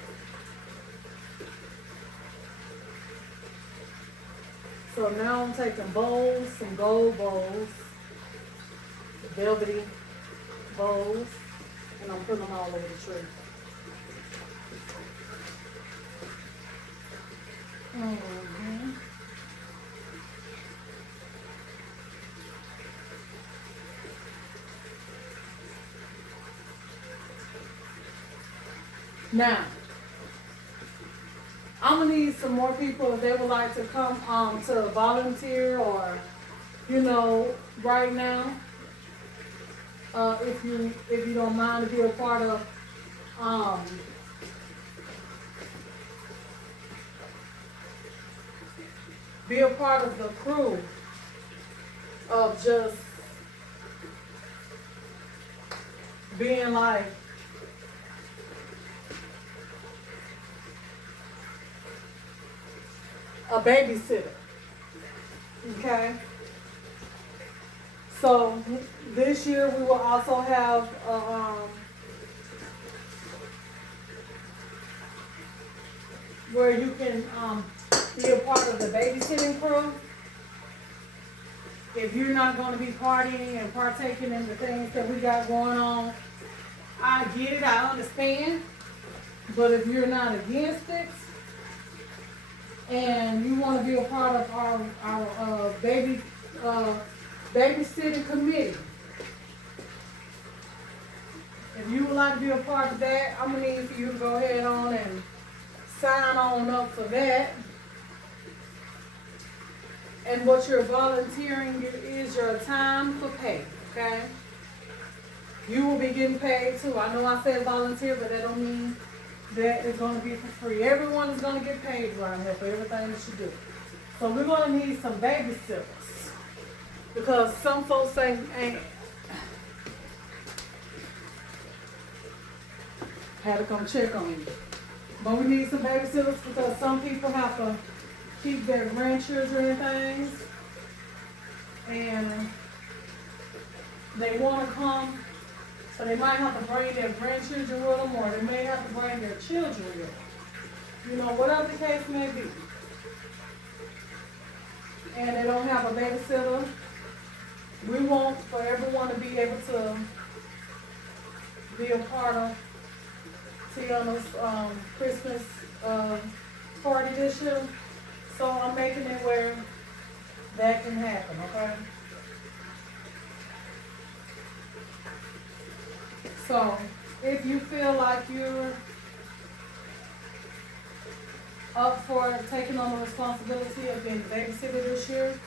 So now I'm taking bowls, some gold bowls, velvety bowls, and I'm putting them all over the tree. Mm-hmm. Now, I'm gonna need some more people if they would like to come to volunteer or, right now. If you don't mind to be a part of the crew of just being like a babysitter. Okay? So this year we will also have where you can be a part of the babysitting crew. If you're not going to be partying and partaking in the things that we got going on, I get it, I understand. But if you're not against it and you want to be a part of our babysitting committee, if you would like to be a part of that, I'm going to need for you to go ahead on and sign on up for that. And what you're volunteering is your time for pay, okay? You will be getting paid too. I know I said volunteer, but that don't mean that it's going to be for free. Everyone is going to get paid around here for everything that you do. So we're going to need some babysitters. Because some folks ain't had to come check on you. But we need some babysitters because some people have to keep their grandchildren and things. And they want to come, so they might have to bring their grandchildren with them, or they may have to bring their children with them. You know, whatever the case may be. And they don't have a babysitter. We want for everyone to be able to be a part of Tiana's Christmas party this year. So I'm making it where that can happen, okay? So if you feel like you're up for taking on the responsibility of being the babysitter this year,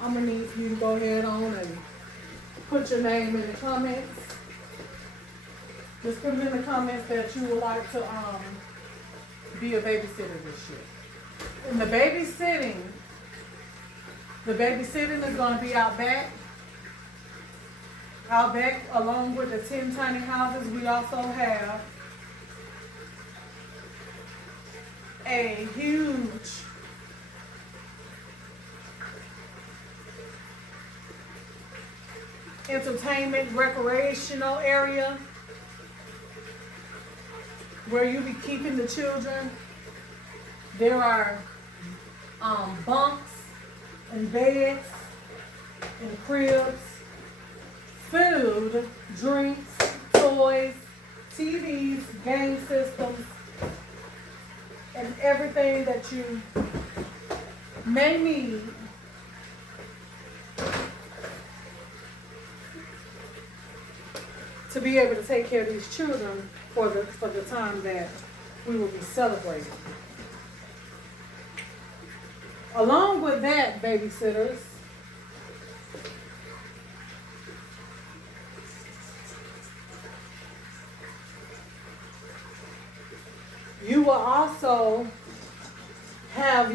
I'm gonna need for you to go ahead on and put your name in the comments. Just put it in the comments that you would like to be a babysitter this year. And the babysitting is gonna be out back. Out back, along with the 10 tiny houses, we also have a huge entertainment recreational area where you'll be keeping the children. There are bunks and beds and cribs, food, drinks, toys, TVs, game systems, and everything that you may need to be able to take care of these children for the time that we will be celebrating. Along with that, babysitters, you will also have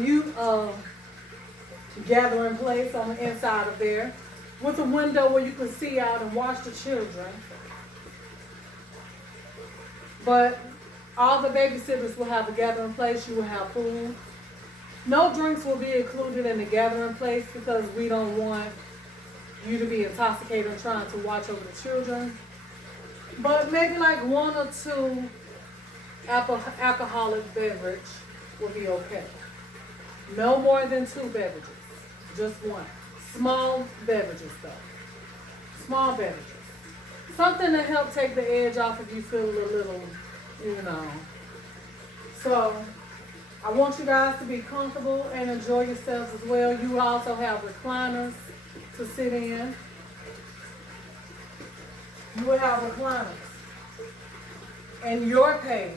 gathering place on the inside of there with a window where you can see out and watch the children. But all the babysitters will have a gathering place. You will have food. No drinks will be included in the gathering place because we don't want you to be intoxicated trying to watch over the children. But maybe like 1 or 2 alcoholic beverage will be okay. No more than 2 beverages, just 1. Small beverages though. Small beverages. Something to help take the edge off if you feel a little, you know. So I want you guys to be comfortable and enjoy yourselves as well. You also have recliners to sit in. You will have recliners. And your pay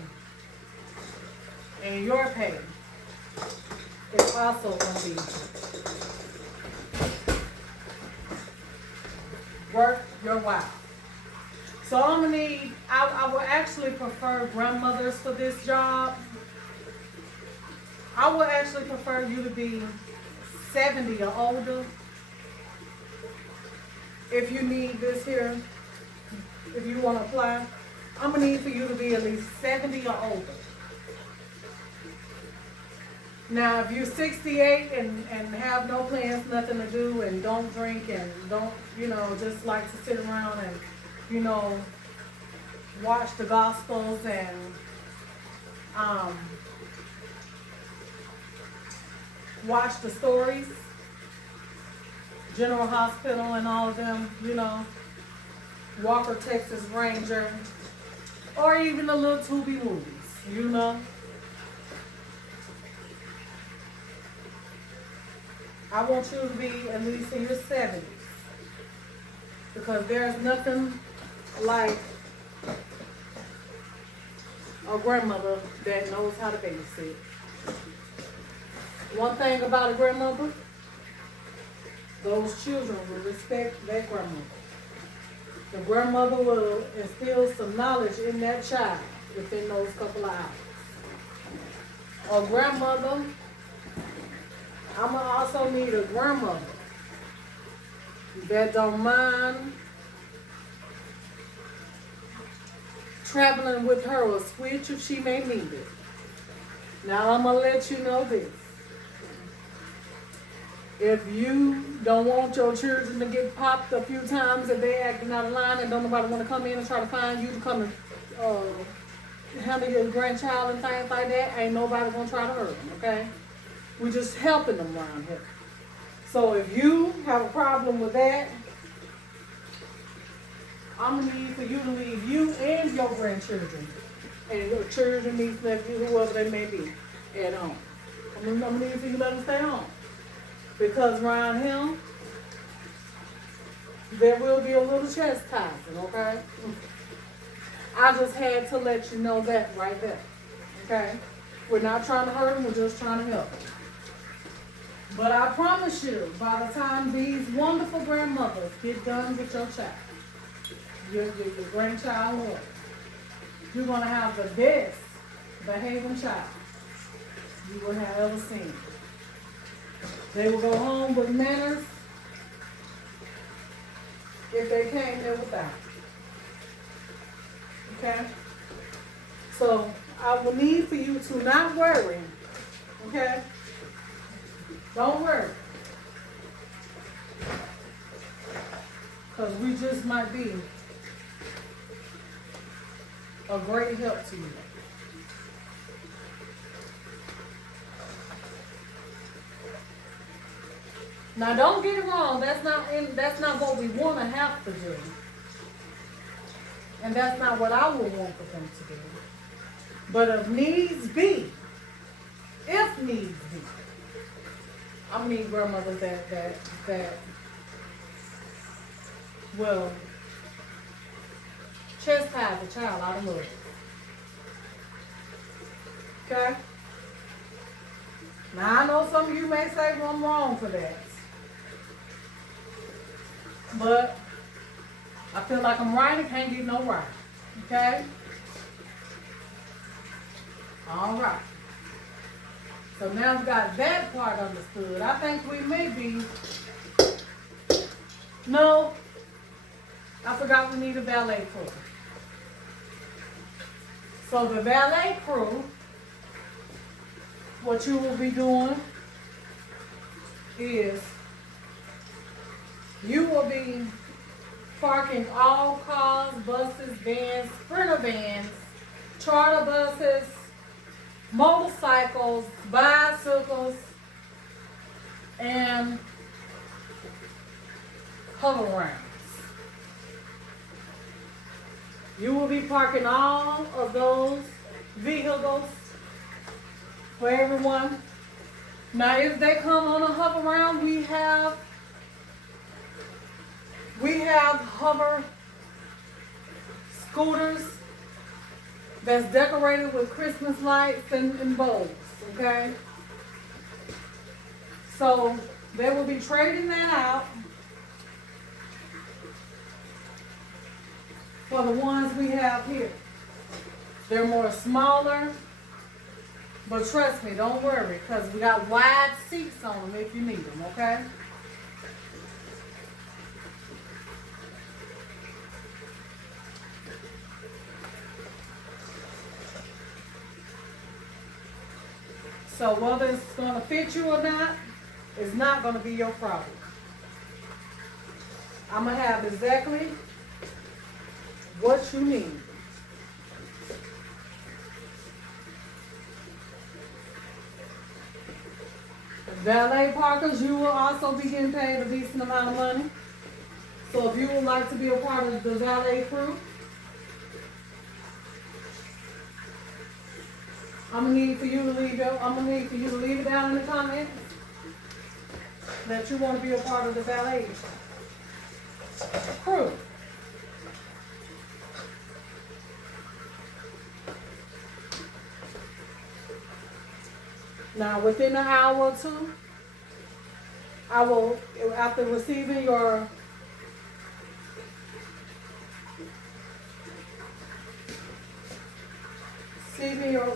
is also going to be worth your while. So I'm going to need, I would actually prefer grandmothers for this job. I would actually prefer you to be 70 or older. If you need this here, if you want to apply, I'm going to need for you to be at least 70 or older. Now, if you're 68 and have no plans, nothing to do, and don't drink and don't, you know, just like to sit around and, you know, watch the Gospels and watch the stories, General Hospital and all of them, you know, Walker, Texas Ranger, or even the little Tubi movies, you know. I want you to be at least in your 70s, because there's nothing like a grandmother that knows how to babysit. One thing about a grandmother, those children will respect their grandmother. The grandmother will instill some knowledge in that child within those couple of hours. A grandmother, I'm going to also need a grandmother that don't mind traveling with her a switch if she may need it. Now I'm going to let you know this. If you don't want your children to get popped a few times and they acting out of line and don't nobody want to come in and try to find you to come and handle your grandchild and things like that, ain't nobody going to try to hurt them, okay? We're just helping them around here. So if you have a problem with that, I'm going to need for you to leave you and your grandchildren and your children, niece, nephew, whoever they may be, at home. I'm going to need for you to let them stay home. Because around him, there will be a little chastising, okay? I just had to let you know that right there, okay? We're not trying to hurt them, we're just trying to help them. But I promise you, by the time these wonderful grandmothers get done with your child, your grandchild, or you're going to have the best behaving child you will have ever seen. They will go home with manners if they came there without. Okay? So I will need for you to not worry. Okay? Don't worry. Because we just might be a great help to you. Now, don't get it wrong. That's not what we want to have to do, and that's not what I would want for them to do. But if needs be, I need grandmothers that will chastise the child out of love. Okay. Now I know some of you may say, well, I'm wrong for that. But I feel like I'm right and can't get no right. Okay? All right. So now we've got that part understood. I think we may be... No. I forgot we need a valet crew. So the valet crew, what you will be doing is you will be parking all cars, buses, vans, sprinter vans, charter buses, motorcycles, bicycles, and hover-rounds. You will be parking all of those vehicles for everyone. Now, if they come on a hover-round, we have hover scooters that's decorated with Christmas lights and bulbs, okay? So they will be trading that out for the ones we have here. They're more smaller, but trust me, don't worry, because we got wide seats on them if you need them, okay? So whether it's going to fit you or not, it's not going to be your problem. I'm going to have exactly what you need. Valet parkers, you will also be getting paid a decent amount of money. So if you would like to be a part of the valet crew, I'm gonna need for you to leave it down in the comments that you want to be a part of the valet crew. Now, within an hour or two, I will, after receiving your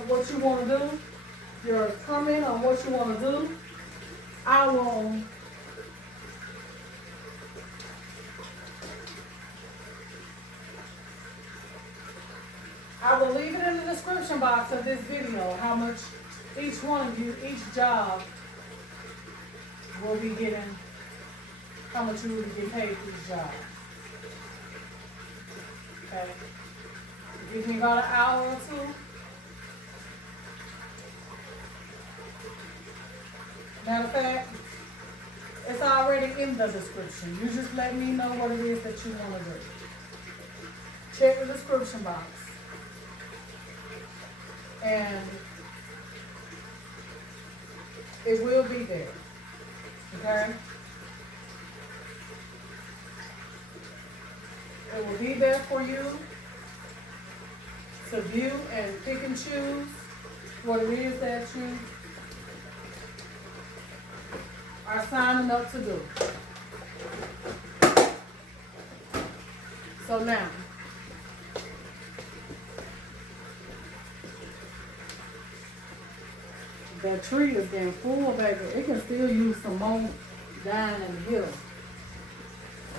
what you want to do, your comment on what you want to do, I will leave it in the description box of this video how much each one of you, each job will be getting, how much you will be getting paid for each job. Okay. Give me about an hour or two. Matter of fact, it's already in the description. You just let me know what it is that you want to do. Check the description box. And it will be there. Okay? It will be there for you to view and pick and choose what it is that you are signing up to do. So now, that tree is getting full, baby. It can still use some more down in the hill.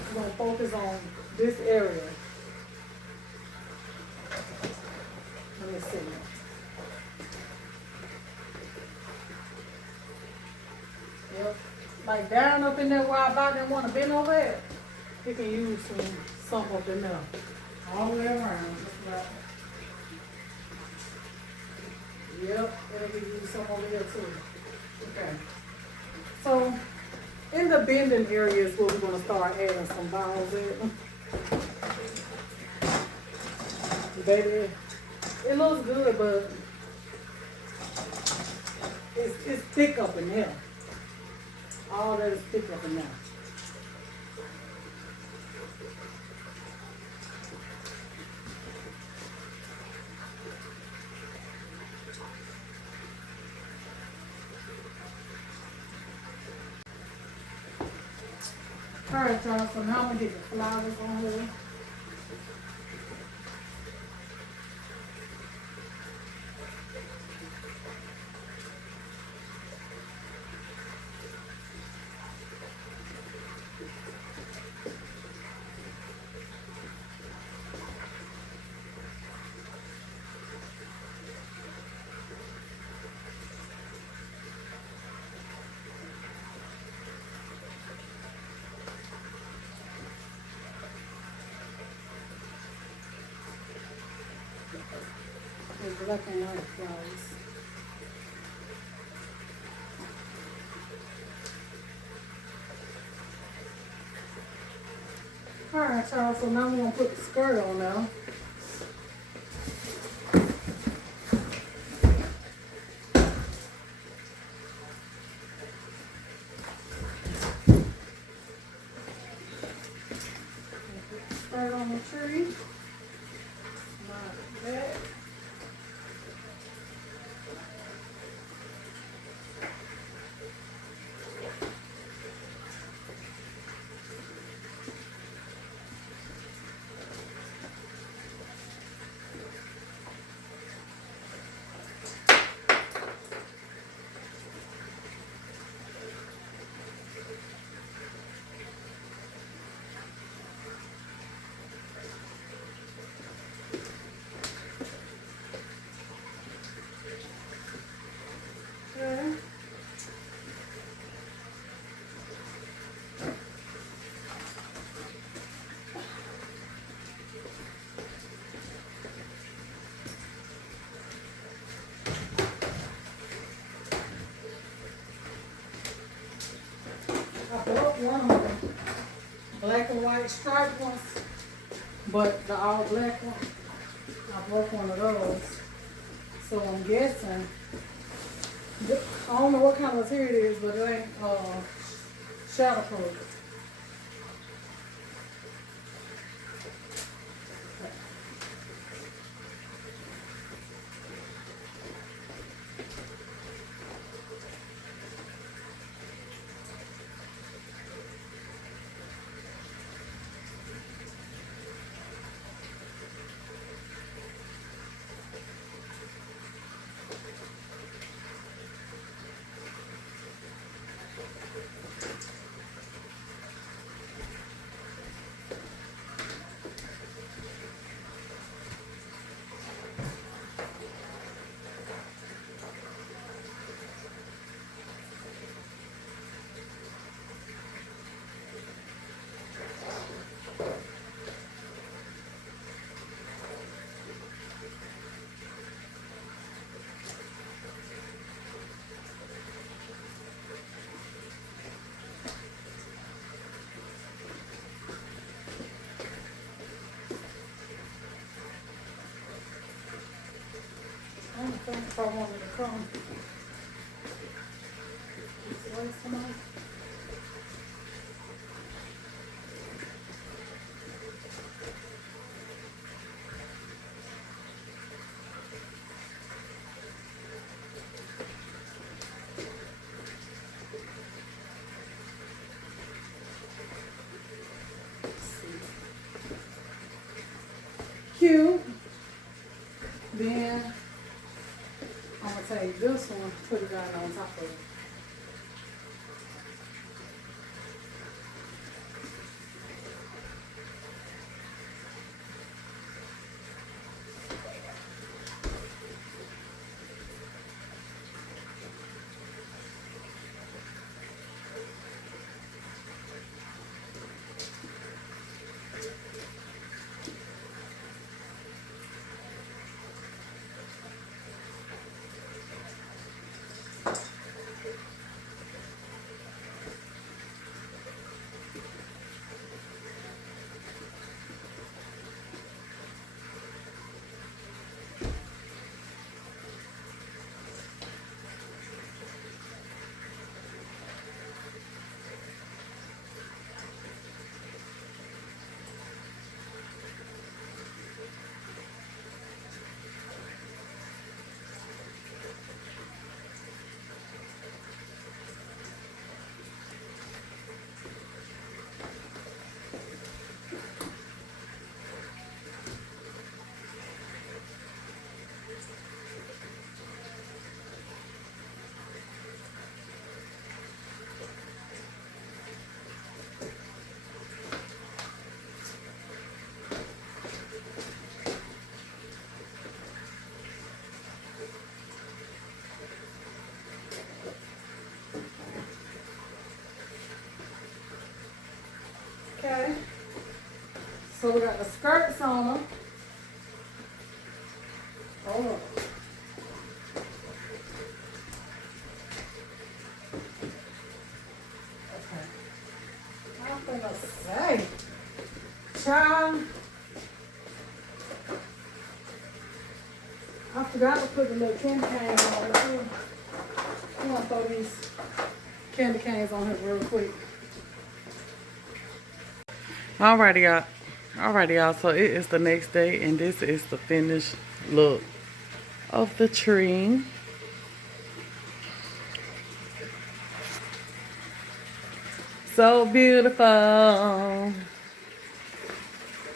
We're going to focus on this area. Let me see. Yep. Like down up in there where I about didn't want to bend over there. It can use some up in there. All the way around. Right. Yep, it'll be used some over here too. Okay. So in the bending areas where we're going to start adding some balls in. Baby, it looks good, but it's thick up in here. All that is thick up in there. All right, y'all, so now I'm going to get the flowers on here. Black and white flowers. Alright, y'all, so now we're going to put the skirt on now. Put the skirt on the tree. Like that. black and white striped ones, but the all black one, I broke one of those. So I'm guessing, I don't know what kind of material it is, but it ain't shatterproof. I don't think if I wanted to come this way tonight. Cute. Then I'm gonna take this one, put it down on top of it. Okay, so we got the skirts on them. Hold on. Okay. I'm gonna say, child, I forgot to put the little candy canes on it too. I'm gonna throw these candy canes on here real quick. Alrighty y'all, so it is the next day and this is the finished look of the tree. So beautiful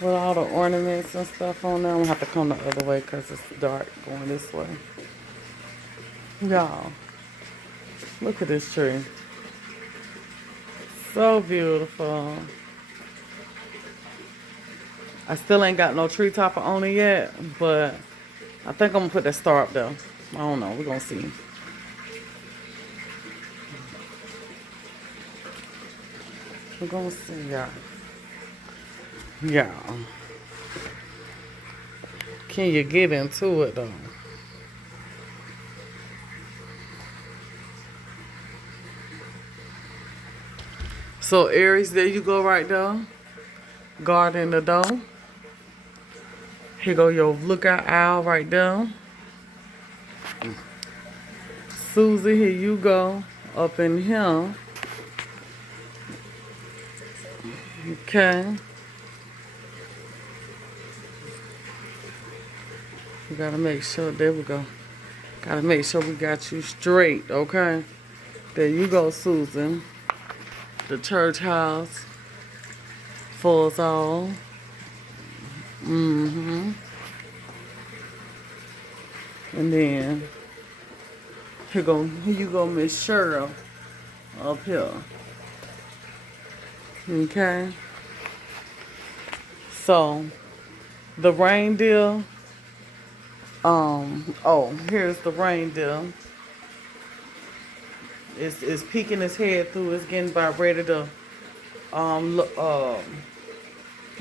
with all the ornaments and stuff on there. I'm gonna have to come the other way because it's dark going this way. Y'all, look at this tree. So beautiful. I still ain't got no tree topper on it yet, but I think I'm gonna put that star up there. I don't know, we're gonna see. We're gonna see, y'all. Y'all. Can you get into it though? So Aries, there you go right there. guarding the door. Here go your lookout owl right there. Susie, here you go. Up in here. Okay. We gotta make sure, there we go. Gotta make sure we got you straight, okay? There you go, Susan. The church house for us all. And then here you go, Miss Cheryl up here. Okay. So the reindeer. Here's the reindeer. It's peeking its head through. It's getting about ready to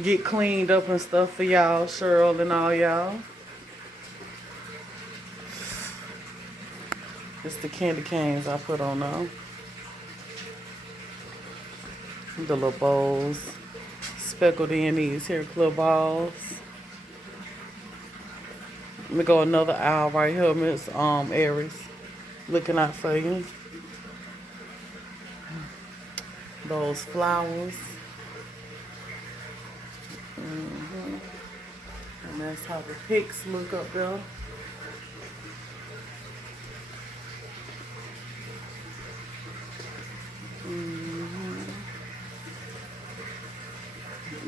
get cleaned up and stuff for y'all, Cheryl and all y'all. It's the candy canes I put on now. The little bowls. Speckled in these here club balls. Let me go another aisle right here, Miss Aries. Looking out for you. Those flowers. And that's how the pics look up there.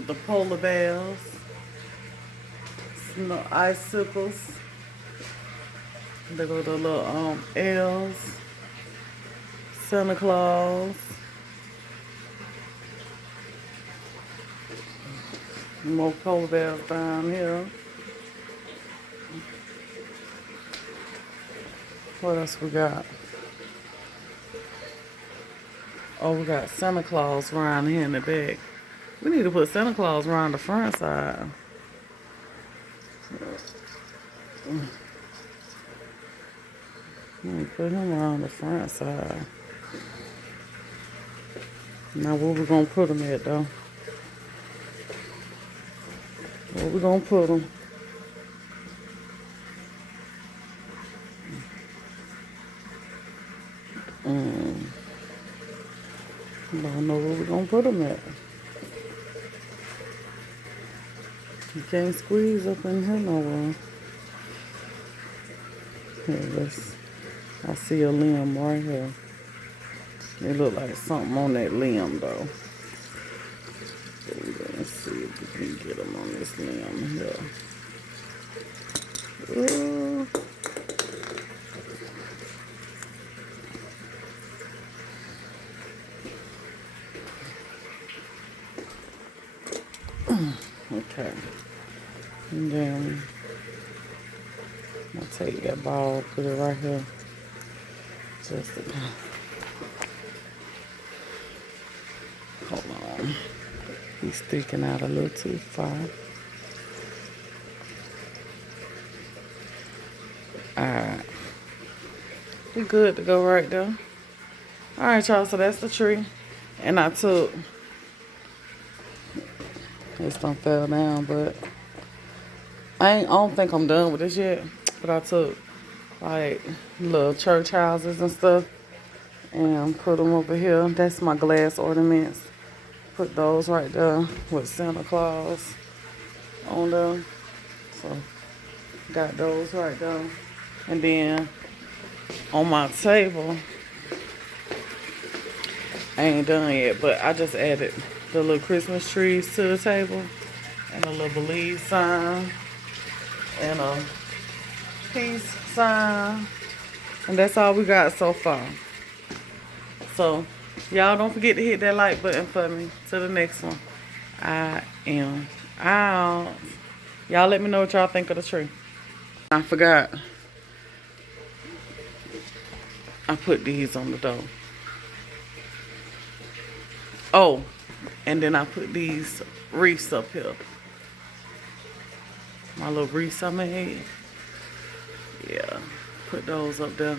The polar bears. Snow icicles. There go the little elves. Santa Claus. More polar bears down here. What else we got? Oh, we got Santa Claus around here in the back. We need to put Santa Claus around the front side. Put him around the front side. Now where we gonna put him at though? Where we gonna put him? I don't know where we gonna put him at. You can't squeeze up in here nowhere. Here, I see a limb right here. It look like something on that limb though. So we're gonna see if we can get him on this limb here. Ooh. Okay. And then I'll take that ball, put it right here. Just to, hold on. He's sticking out a little too far. Alright. We good to go right there. Alright, y'all, so that's the tree. And I took, this don't fell down, but I don't think I'm done with this yet. But I took like little church houses and stuff and put them over here. That's my glass ornaments. Put those right there with Santa Claus on there. So got those right there. And then on my table, I ain't done yet, but I just added the little Christmas trees to the table and a little believe sign and a peace sign, and that's all we got so far. So y'all don't forget to hit that like button for me. To the next one. I am out. Y'all let me know what y'all think of the tree. I forgot, I put these on the door. Oh, and then I put these wreaths up here. My little wreaths I made. Yeah, put those up there.